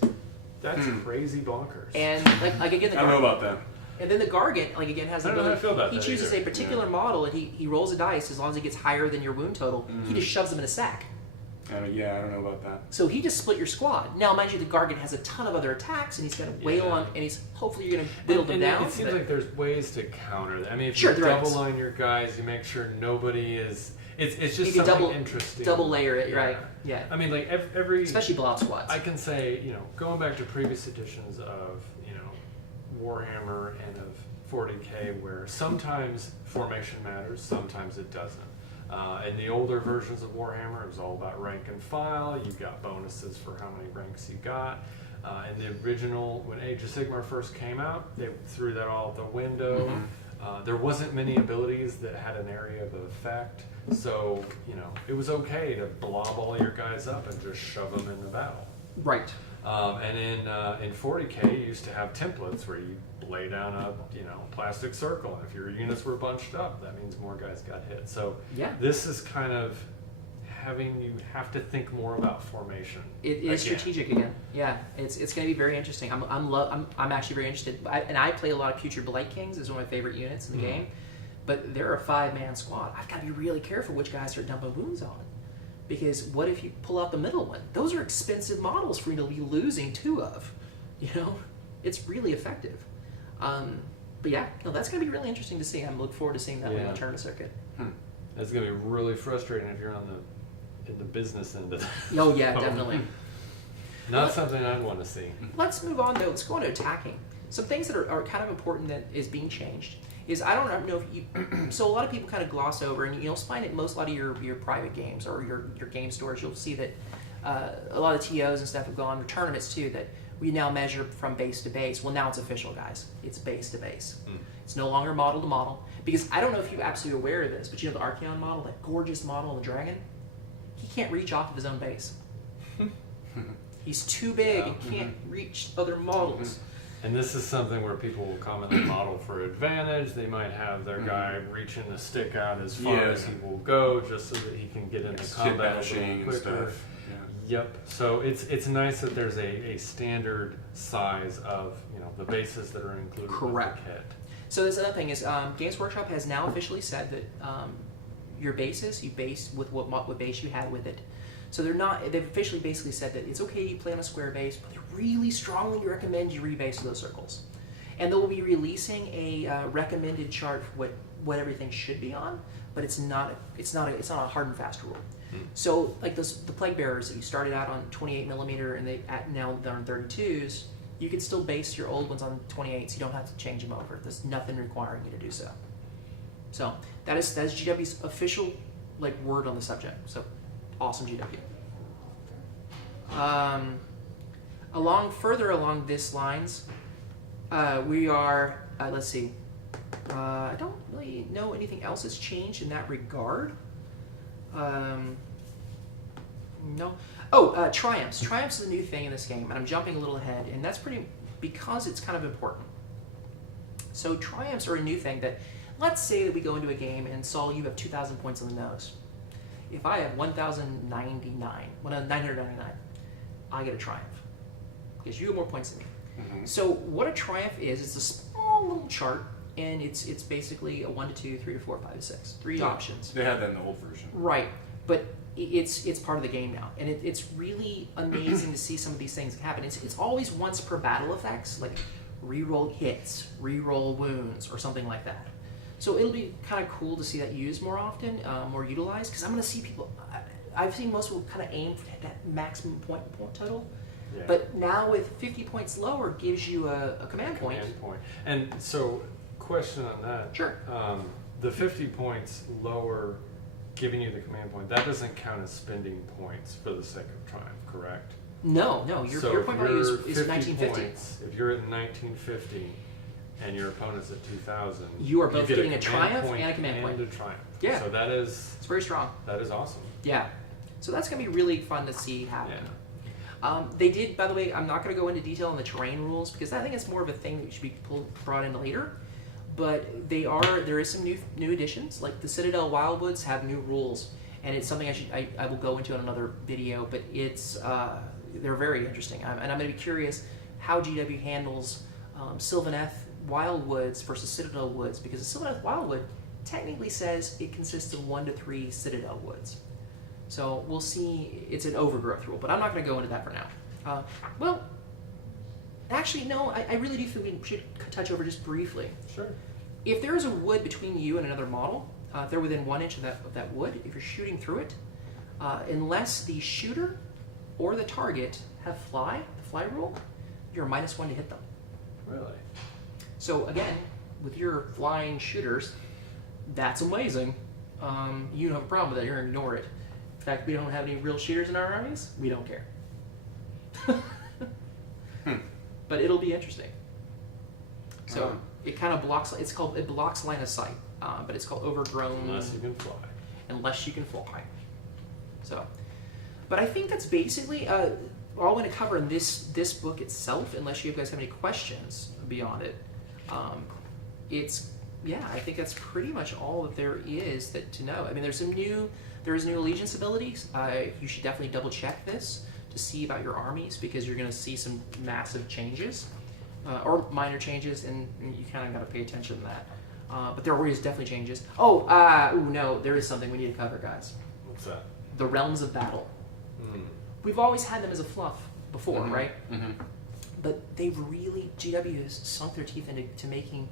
That's crazy bonkers. And like again, I don't know about that. And then the Gargant, again, has the ability. I don't know how I feel about he that chooses either. a particular model, and he rolls a dice. As long as he gets higher than your wound total, he just shoves them in a sack. Yeah, I don't know about that. So he just split your squad. Now, mind you, the Gargant has a ton of other attacks, and he's got to wail on, and he's hopefully you're going to whittle them down. It seems like there's ways to counter that. I mean, if Sure, you there double is. line your guys, you make sure nobody is. It's just You can something interesting. double layer it, right? Yeah. I mean, like every Especially blob squads. I can say, going back to previous editions of, Warhammer and of 40K, where sometimes formation matters, sometimes it doesn't. In the older versions of Warhammer, it was all about rank and file. You got bonuses for how many ranks you got. In the original, when Age of Sigmar first came out, they threw that all out the window. There wasn't many abilities that had an area of effect, so it was okay to blob all your guys up and just shove them into battle. Right. And in 40K, you used to have templates where you lay down a plastic circle, and if your units were bunched up, that means more guys got hit. So Yeah. this is kind of having you have to think more about formation. It is strategic again. Yeah, it's going to be very interesting. I'm actually very interested. I play a lot of Putrid Blight Kings. It's one of my favorite units in the game. But they're a 5-man squad. I've got to be really careful which guys are dumping wounds on. Because what if you pull out the middle one? Those are expensive models for you to be losing 2 of. It's really effective. But yeah, that's going to be really interesting to see. I'm looking forward to seeing that on the tournament circuit. That's going to be really frustrating if you're in the business end of that. Oh yeah, definitely. Not something I'd want to see. Let's move on though. Let's go on to attacking. Some things that are kind of important that is being changed is I don't know if you. So a lot of people kind of gloss over, and you'll find it in a lot of your private games or your game stores. You'll see that a lot of TOs and stuff have gone, or tournaments too, that we now measure from base to base. Well, now it's official, guys. It's base to base. It's no longer model to model. Because I don't know if you're absolutely aware of this, but the Archaon model, that gorgeous model of the dragon, he can't reach off of his own base. He's too big and can't reach other models. And this is something where people will commonly model for advantage. They might have their guy reaching the stick out as far as he will go, just so that he can get into combat a little quicker. Yep. So it's nice that there's a standard size of the bases that are included with the kit. So this other thing is Games Workshop has now officially said that your bases you base with what base you had with it. So they've officially basically said that it's okay you play on a square base, but they really strongly recommend you rebase to those circles. And they'll be releasing a recommended chart for what everything should be on, but it's not a hard and fast rule. So like the Plague Bearers that you started out on 28mm and now they're on 32s, you can still base your old ones on 28s. You don't have to change them over. There's nothing requiring you to do so. So that is GW's official word on the subject. So awesome, GW. Further along this lines, we are. Let's see. I don't really know anything else that's changed in that regard. No. Oh, triumphs. Triumphs is a new thing in this game, and I'm jumping a little ahead, and that's because it's kind of important. So triumphs are a new thing that, let's say that we go into a game and Saul, you have 2,000 points on the nose. If I have 999, I get a triumph because you have more points than me. So what a triumph is, it's a small little chart, and it's basically a 1 to 2, 3 to 4, 5 to 6, 3 options. They had that in the old version. Right, but it's part of the game now, and it's really amazing to see some of these things happen. It's always once per battle effects, like reroll hits, reroll wounds, or something like that. So it'll be kind of cool to see that used more often, more utilized, because I'm going to see people. I've seen most people kind of aim for that maximum point total, but now with 50 points lower gives you a command point. And so, question on that. Sure. The 50 points lower, giving you the command point, that doesn't count as spending points for the sake of triumph, correct? No. Your point value is 1950. Points, if you're at 1950 and your opponent's at 2,000, you are both getting a triumph and a command point. And a triumph. Yeah. So it's very strong. That is awesome. Yeah. So that's going to be really fun to see happen. They did, by the way, I'm not going to go into detail on the terrain rules because I think it's more of a thing that should be brought in later. But there is some new additions, like the Citadel Wildwoods have new rules, and it's something I will go into in another video. But they're very interesting, and I'm going to be curious how GW handles Sylvaneth Wildwoods versus Citadel Woods, because the Sylvaneth Wildwood technically says it consists of 1 to 3 Citadel Woods. So we'll see. It's an overgrowth rule, but I'm not going to go into that for now. Well, actually, no. I really do think we should touch over just briefly. Sure. If there is a wood between you and another model, if they're within 1 inch of that wood, if you're shooting through it, unless the shooter or the target have the fly rule, you're -1 to hit them. Really? So again, with your flying shooters, that's amazing. You don't have a problem with that. You're going to ignore it. In fact, we don't have any real shooters in our armies. We don't care. But it'll be interesting. So it kind of blocks. It blocks line of sight, but it's called overgrown. Unless you can fly. Unless you can fly. So, but I think that's basically all I want to cover in this book itself. Unless you guys have any questions beyond it, I think that's pretty much all that there is to know. I mean, there's new allegiance abilities. You should definitely double check this to see about your armies, because you're going to see some massive changes or minor changes, and you kind of got to pay attention to that. But there always definitely changes. No, there is something we need to cover, guys. What's that? The realms of battle. We've always had them as a fluff before, right? Mm-hmm. But they've really, GW has sunk their teeth into making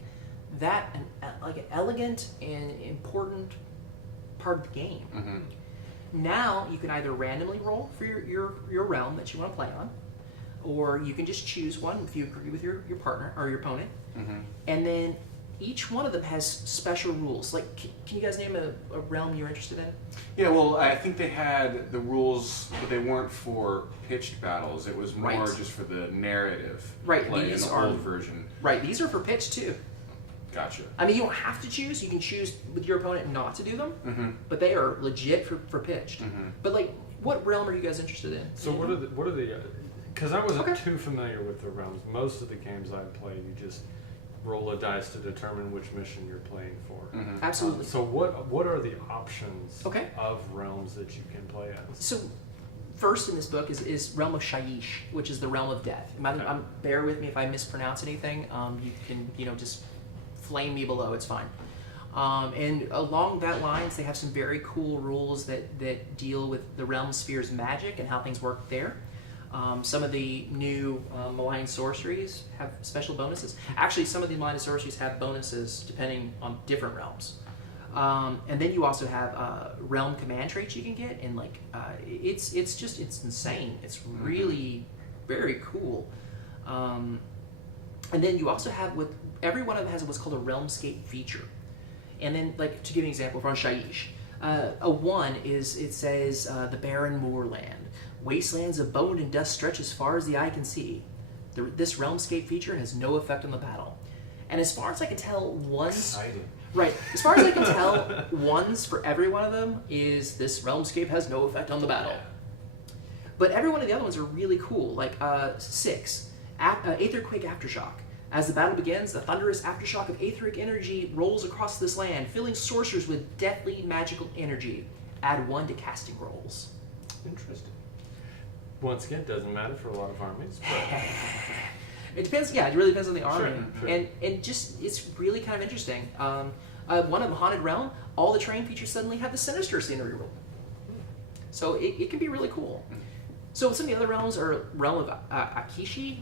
that an elegant and important part of the game. Mm-hmm. Now you can either randomly roll for your realm that you want to play on, or you can just choose one if you agree with your partner or your opponent, and then each one of them has special rules. Like, can you guys name a realm you're interested in? Yeah, well, I think they had the rules, but they weren't for pitched battles. It was more just for the narrative play in the old version. Right, these are for pitch too. Gotcha. I mean, you don't have to choose. You can choose with your opponent not to do them, but they are legit for pitched. But like, what realm are you guys interested in? So what are the? Because I wasn't too familiar with the realms. Most of the games I played, you just roll a dice to determine which mission you're playing for. Absolutely. So what are the options Okay. of realms that you can play as? So first in this book is Realm of Shaiish, which is the realm of death. Bear with me if I mispronounce anything. You can just flame me below. It's fine. And along that lines, they have some very cool rules that deal with the realm sphere's magic and how things work there. Some of the new malign sorceries have special bonuses. Actually, some of the malign sorceries have bonuses depending on different realms. And then you also have realm command traits you can get, and like it's insane. It's really very cool. And then you also have every one of them has what's called a realmscape feature. And then, like, to give you an example, from Shaiish, a 1 says the barren moorland. Wastelands of bone and dust stretch as far as the eye can see. This realmscape feature has no effect on the battle. And as far as I can tell, Exciting. Right. As far as I can tell, 1s for every one of them is this realmscape has no effect on the battle. But every one of the other ones are really cool. Like 6, Aetherquake Aftershock. As the battle begins, the thunderous aftershock of aetheric energy rolls across this land, filling sorcerers with deathly magical energy. Add 1 to casting rolls. Interesting. Once again, doesn't matter for a lot of armies. But It depends. Yeah, it really depends on the army, Sure. and just it's really kind of interesting. One of the Haunted Realm, all the terrain features suddenly have the Sinister scenery rule, so it can be really cool. So some of the other realms are Realm of Akshi,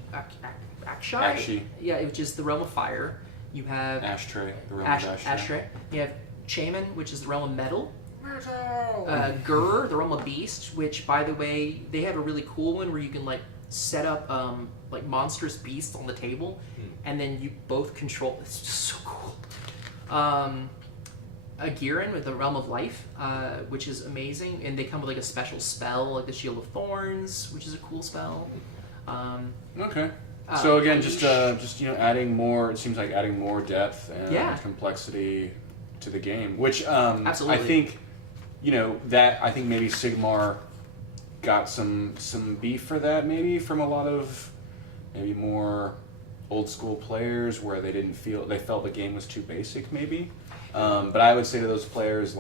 yeah, which is the realm of fire. You have Ashtray, the realm of Ashtray. You have Shaman, which is the realm of metal. Gur, the realm of beast, which, by the way, they have a really cool one where you can like set up like monstrous beasts on the table, and then you both control. It's just so cool. Agirin with the realm of life, which is amazing, and they come with like a special spell, like the Shield of Thorns, which is a cool spell. Okay. So again, just adding more. It seems like adding more depth and complexity to the game, which Absolutely. I think, I think maybe Sigmar got some beef for that, maybe from a lot of maybe more old school players where they felt the game was too basic, maybe. But I would say to those players,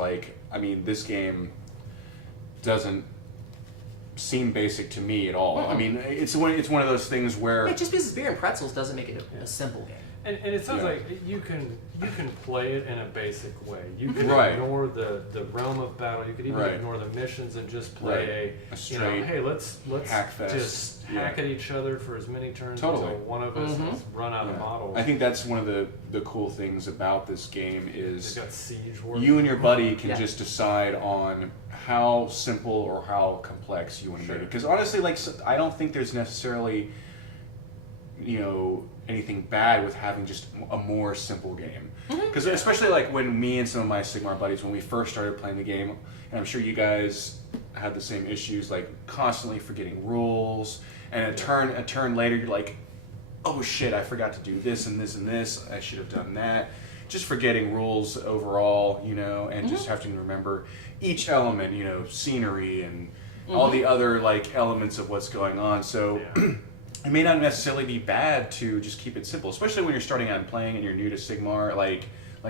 this game doesn't seem basic to me at all. I mean, it's one of those things where just because it's beer and pretzels doesn't make it a simple game. And it sounds Yeah. like you can play it in a basic way. You can Right. ignore the realm of battle. You could even Right. ignore the missions and just play A a hey, let's hack fest. just hack at each other for as many turns Totally. until one of us has run out of models. I think that's one of the cool things about this game is They've got siege war. you and your buddy can Yeah. just decide on how simple or how complex you want to make it. Because honestly, like, I don't think there's necessarily, anything bad with having just a more simple game. Because especially like when me and some of my Sigmar buddies, when we first started playing the game, and I'm sure you guys had the same issues, like constantly forgetting rules, and a turn later you're like, oh shit, I forgot to do this and this and this, I should have done that. Just forgetting rules overall, and just having to remember each element, scenery and all the other like elements of what's going on. So it may not necessarily be bad to just keep it simple, especially when you're starting out and playing and you're new to Sigmar. Like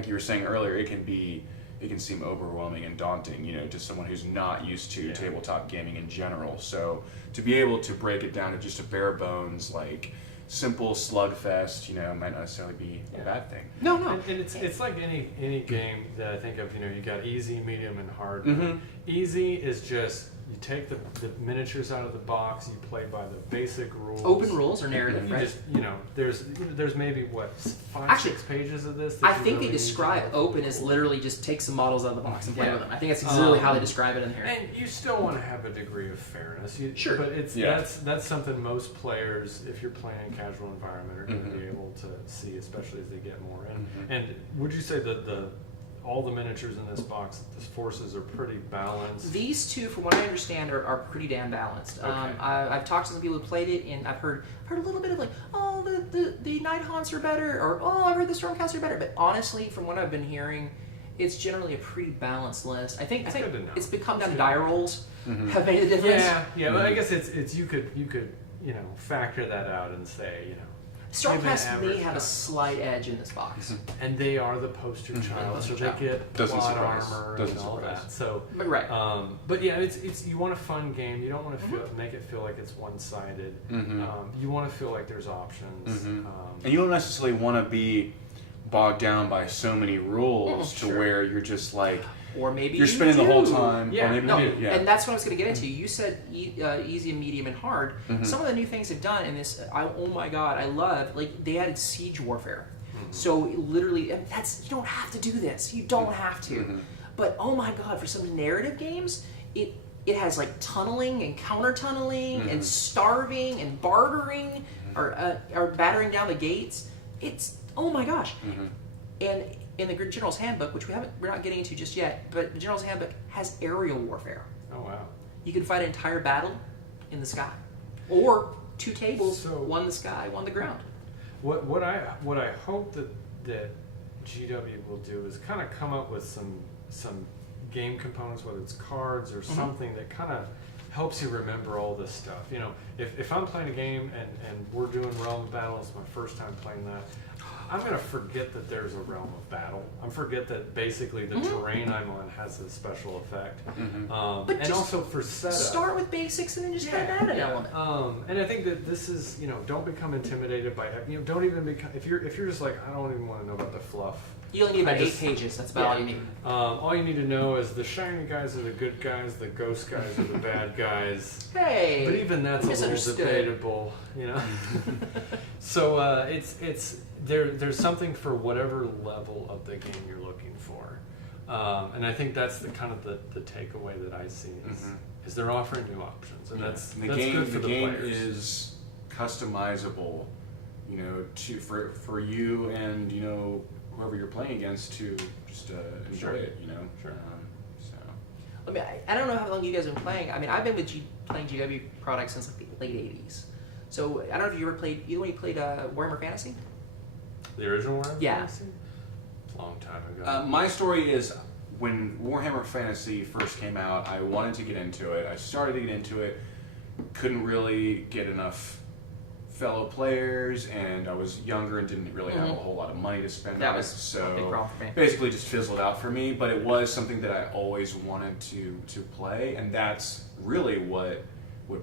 you were saying earlier, it can seem overwhelming and daunting, to someone who's not used to tabletop gaming in general. So to be able to break it down to just a bare bones, like simple slugfest, might not necessarily be a bad thing. No. And it's like any game that I think of. You got easy, medium, and hard. Mhm. Easy is just you take the miniatures out of the box, you play by the basic rules. Open rules or narrative, You right? just there's maybe what 5, Actually, 6 pages of this. That I you think really they need to describe go open through. as literally just take some models out of the box and play Yeah. with them. I think that's exactly how they describe it in here. And you still want to have a degree of fairness. Sure. But it's Yeah. that's something most players, if you're playing in a casual environment, are going to Mhm. be able to see, especially as they get more in. And would you say that all the miniatures in this box, the forces are pretty balanced? These two, from what I understand, are pretty damn balanced. Okay. I've talked to some people who played it, and I've heard a little bit of like, oh, the Night Haunts are better, or oh, I've heard the Stormcasts are better. But honestly, from what I've been hearing, it's generally a pretty balanced list. I think That's good to know. it's become That's down to good. die rolls have made a difference. Yeah. But I guess it's you could factor that out and say Stormcast average may have a die. slight edge in this box. and they are the poster child, Poster so child. they get Doesn't plot surprise. armor Doesn't and all surprise. that. So. But right. But yeah, it's you want a fun game. You don't want to make it feel like it's one-sided. You want to feel like there's options. And you don't necessarily want to be bogged down by so many rules to where you're just like, Or maybe you're you spending the whole do. time. Yeah. Or maybe No, you do. Yeah. and that's what I was going to get into. You said easy and medium and hard. Some of the new things they've done in this, oh my god, I love. Like they added siege warfare. So literally, and you don't have to do this. You don't have to. But oh my god, for some narrative games, it has like tunneling and counter tunneling and starving and bartering or battering down the gates. It's oh my gosh. And in the General's Handbook, which we're not getting into just yet, but the General's Handbook has aerial warfare. Oh wow. You can fight an entire battle in the sky, or 2 tables, So- one the sky, one the ground. What I hope that GW will do is kind of come up with some game components, whether it's cards or something that kind of helps you remember all this stuff. If I'm playing a game and we're doing Realm of Battle, it's my first time playing that, I'm going to forget that there's a Realm of Battle. I'm forget that basically the terrain I'm on has a special effect. But And just also for setup. Start with basics and then just try to add an element. And I think that this is, don't become intimidated by, don't even become, if you're just like, I don't even want to know about the fluff. You only need about I 8 just- pages. That's about all you need. All you need to know is the shiny guys are the good guys, the ghost guys are the bad guys. Hey, But even that's a little misunderstood. debatable, So there's something for whatever level of the game you're looking for, and I think that's the kind of the takeaway that I see is they're offering new options, and that's the good game. for The the game players. is customizable, for you and whoever you're playing against to just enjoy Sure. it. Sure. So. I mean, I don't know how long you guys have been playing. I mean, I've been with playing GW products since like the late 80s. So I don't know if you ever played, either one of you played Warhammer Fantasy? The original Warhammer Yeah. Fantasy? Long time ago. My story is when Warhammer Fantasy first came out, I wanted to get into it. I started to get into it, couldn't really get enough fellow players, and I was younger and didn't really have a whole lot of money to spend That on it, was a big so problem for me. basically just fizzled out for me. But it was something that I always wanted to play, and that's really what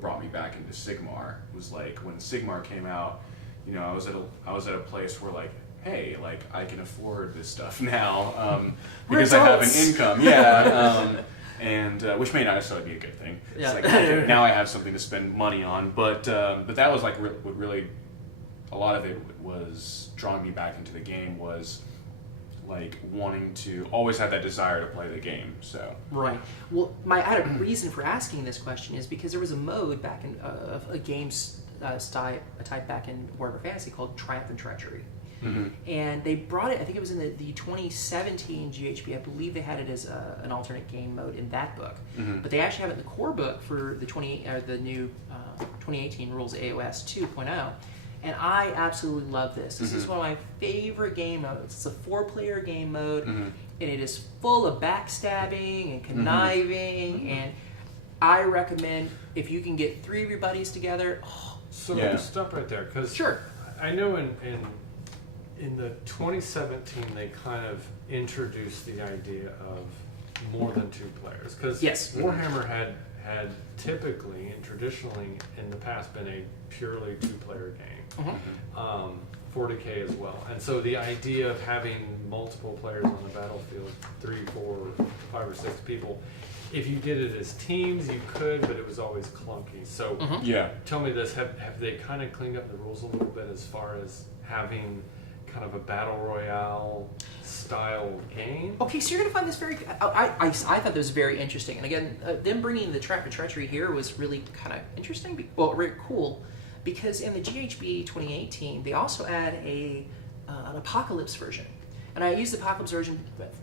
brought me back into Sigmar. Was like when Sigmar came out, I was at a place where like hey, like I can afford this stuff now because I have an income. Yeah. And which may not necessarily be a good thing. It's Yeah. like, okay, now I have something to spend money on. But that was like what really, a lot of it was drawing me back into the game was like wanting to always have that desire to play the game. So Right. Well, I had a reason for asking this question is because there was a mode back in a game's type back in Warhammer Fantasy called Triumph and Treachery. Mm-hmm. And they brought it, I think it was in the 2017 GHB, I believe they had it as an alternate game mode in that book. Mm-hmm. But they actually have it in the core book for the new 2018 rules AOS 2.0. And I absolutely love this. This is one of my favorite game modes. It's a 4-player game mode, and it is full of backstabbing and conniving, and I recommend if you can get 3 of your buddies together. So stop right there, because Sure. I know in the 2017 they kind of introduced the idea of more than 2 players, because Yes. Warhammer had typically and traditionally in the past been a purely 2-player game. 40K as well, and so the idea of having multiple players on the battlefield, 3, 4, 5 or 6 people, if you did it as teams you could, but it was always clunky. So tell me this, have they kind of cleaned up the rules a little bit as far as having kind of a battle royale style game? Okay, so you're gonna find this very. I thought that was very interesting, and again, them bringing the Triumph and Treachery here was really kind of interesting. Well, very cool, because in the GHB 2018 they also add an Apocalypse version, and I use the Apocalypse version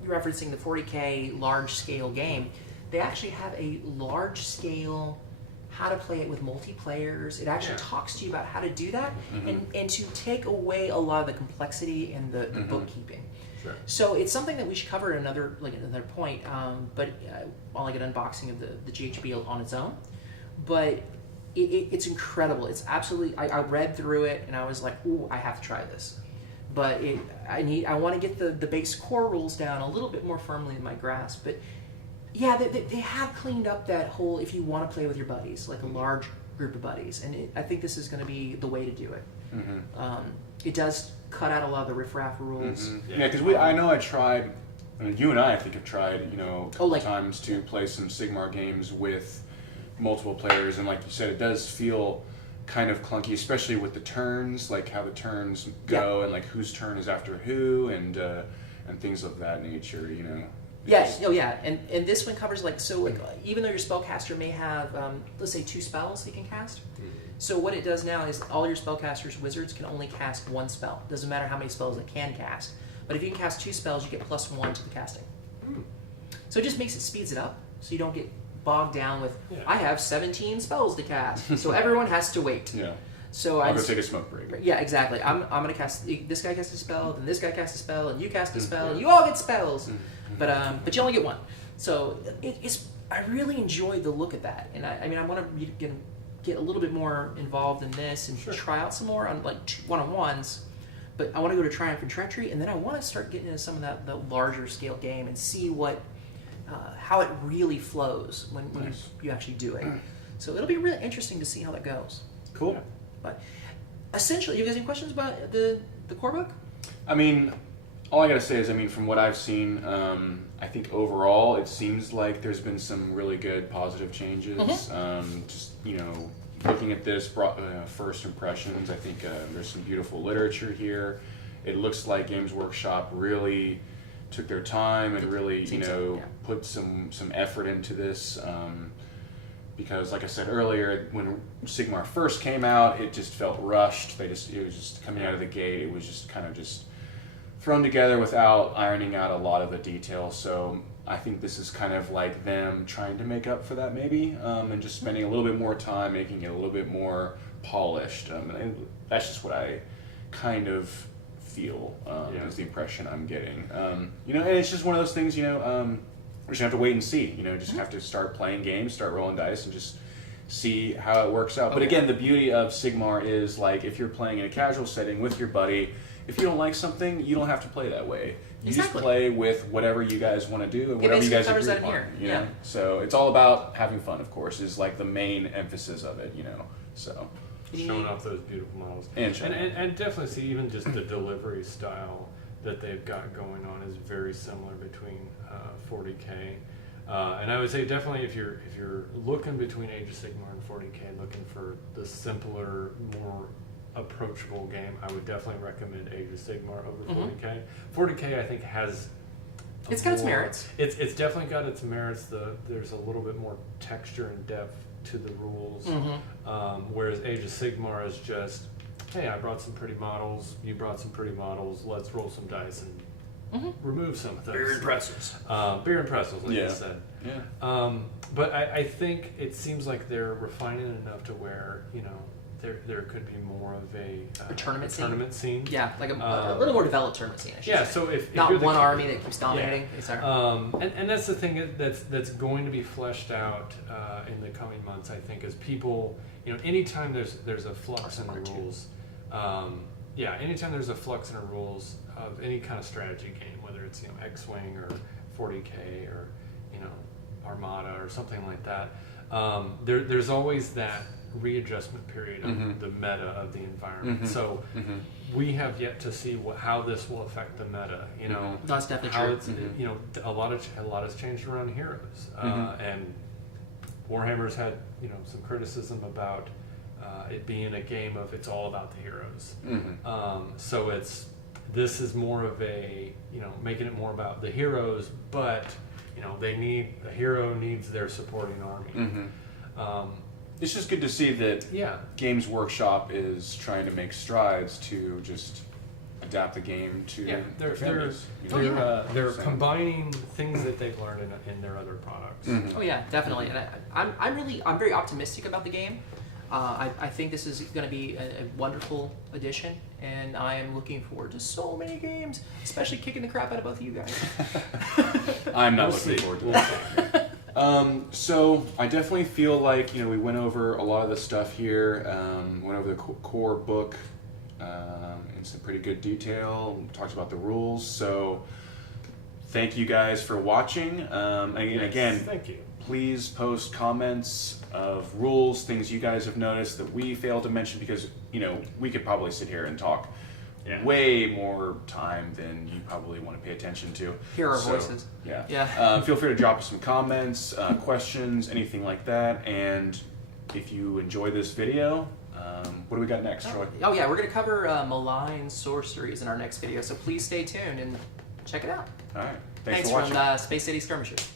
referencing the 40K large scale game. They actually have a large scale how to play it with multiplayers. It actually talks to you about how to do that and to take away a lot of the complexity and the bookkeeping. Sure. So it's something that we should cover at another point, but while I get unboxing of the GHB on its own. But it's incredible. It's absolutely. I read through it and I was like, ooh, I have to try this. But I want to get the base core rules down a little bit more firmly in my grasp. But yeah, they have cleaned up that whole if you want to play with your buddies, like a large group of buddies, and I think this is going to be the way to do it. It does cut out a lot of the riffraff rules. Yeah, because I know I tried, and you and I think have tried, a couple times to play some Sigmar games with multiple players, and like you said, it does feel kind of clunky, especially with the turns, like how the turns go, and like whose turn is after who, and things of that nature, Yes, and this one covers even though your spellcaster may have let's say 2 spells he can cast. So what it does now is all your spellcasters wizards can only cast 1 spell. Doesn't matter how many spells it can cast, but if you can cast 2 spells, you get +1 to the casting. So it just speeds it up, so you don't get bogged down with I have 17 spells to cast, so everyone has to wait. So I'll go take a smoke break. Yeah, exactly. I'm gonna cast. This guy casts a spell, then this guy casts a spell, and you cast a spell, and you all get spells. But you only get 1. So I really enjoyed the look of that, and I want to get a little bit more involved in this and try out some more on like one-on-ones. But I want to go to Triumph and Treachery, and then I want to start getting into some of the larger scale game and see how it really flows when you actually do it. So it'll be really interesting to see how that goes. Cool. But essentially, you guys have any questions about the core book? I mean, all I gotta say is, from what I've seen, I think overall it seems like there's been some really good positive changes. Just looking at this, first impressions, I think there's some beautiful literature here. It looks like Games Workshop really took their time and really put some effort into this. Because, like I said earlier, when Sigmar first came out, it just felt rushed. It was just coming out of the gate. It was just kind of just thrown together without ironing out a lot of the details. So I think this is kind of like them trying to make up for that, maybe, and just spending a little bit more time making it a little bit more polished. And that's just what I kind of feel is the impression I'm getting. And it's just one of those things. We're just gonna have to wait and see. Just have to start playing games, start rolling dice, and just see how it works out. But again, the beauty of Sigmar is like if you're playing in a casual setting with your buddy, if you don't like something, you don't have to play that way. You just play with whatever you guys want to do and whatever you guys agree upon. You know? So it's all about having fun, of course, is like the main emphasis of it. So. showing off those beautiful models. And Definitely see even just the delivery style that they've got going on is very similar between 40K. And I would say definitely if you're looking between Age of Sigmar and 40K, looking for the simpler, more approachable game, I would definitely recommend Age of Sigmar over 40K. 40K I think has it's got its merits. It's definitely got its merits. There's a little bit more texture and depth to the rules, whereas Age of Sigmar is just, hey, I brought some pretty models, you brought some pretty models, let's roll some dice and remove some of those. Beer and pretzels. Beer and pretzels, like you said. Yeah. But I think it seems like they're refining it enough to where, there could be more of a tournament scene. Yeah, like a little more developed tournament scene, I should say. So if not you're one army that keeps dominating. And that's the thing that's going to be fleshed out in the coming months, I think, as people, anytime there's a flux in the rules, anytime there's a flux in the rules of any kind of strategy game, whether it's X-Wing or 40K or Armada or something like that, there's always that readjustment period of the meta of the environment. So we have yet to see how this will affect the meta. That's definitely how true. It's a lot has changed around heroes, and Warhammer's had some criticism about it being a game of it's all about the heroes. So this is more of a making it more about the heroes, but the hero needs their supporting army. It's just good to see that Games Workshop is trying to make strides to just adapt the game to they're combining things that they've learned in their other products. Oh yeah, definitely. And I'm very optimistic about the game. I think this is going to be a wonderful addition, and I am looking forward to so many games, especially kicking the crap out of both of you guys. I'm not looking forward to that. So I definitely feel like we went over a lot of the stuff here, went over the core book in some pretty good detail, talked about the rules. So thank you guys for watching. Again, thank you. Please post comments of rules, things you guys have noticed that we failed to mention, because we could probably sit here and talk way more time than you probably want to pay attention to. Hear our voices. Feel free to drop us some comments, questions, anything like that. And if you enjoy this video, what do we got next, Troy? Oh yeah, we're going to cover malign sorceries in our next video, so please stay tuned and check it out. All right. Thanks Thanks for watching. from SpaceCity Skirmishers.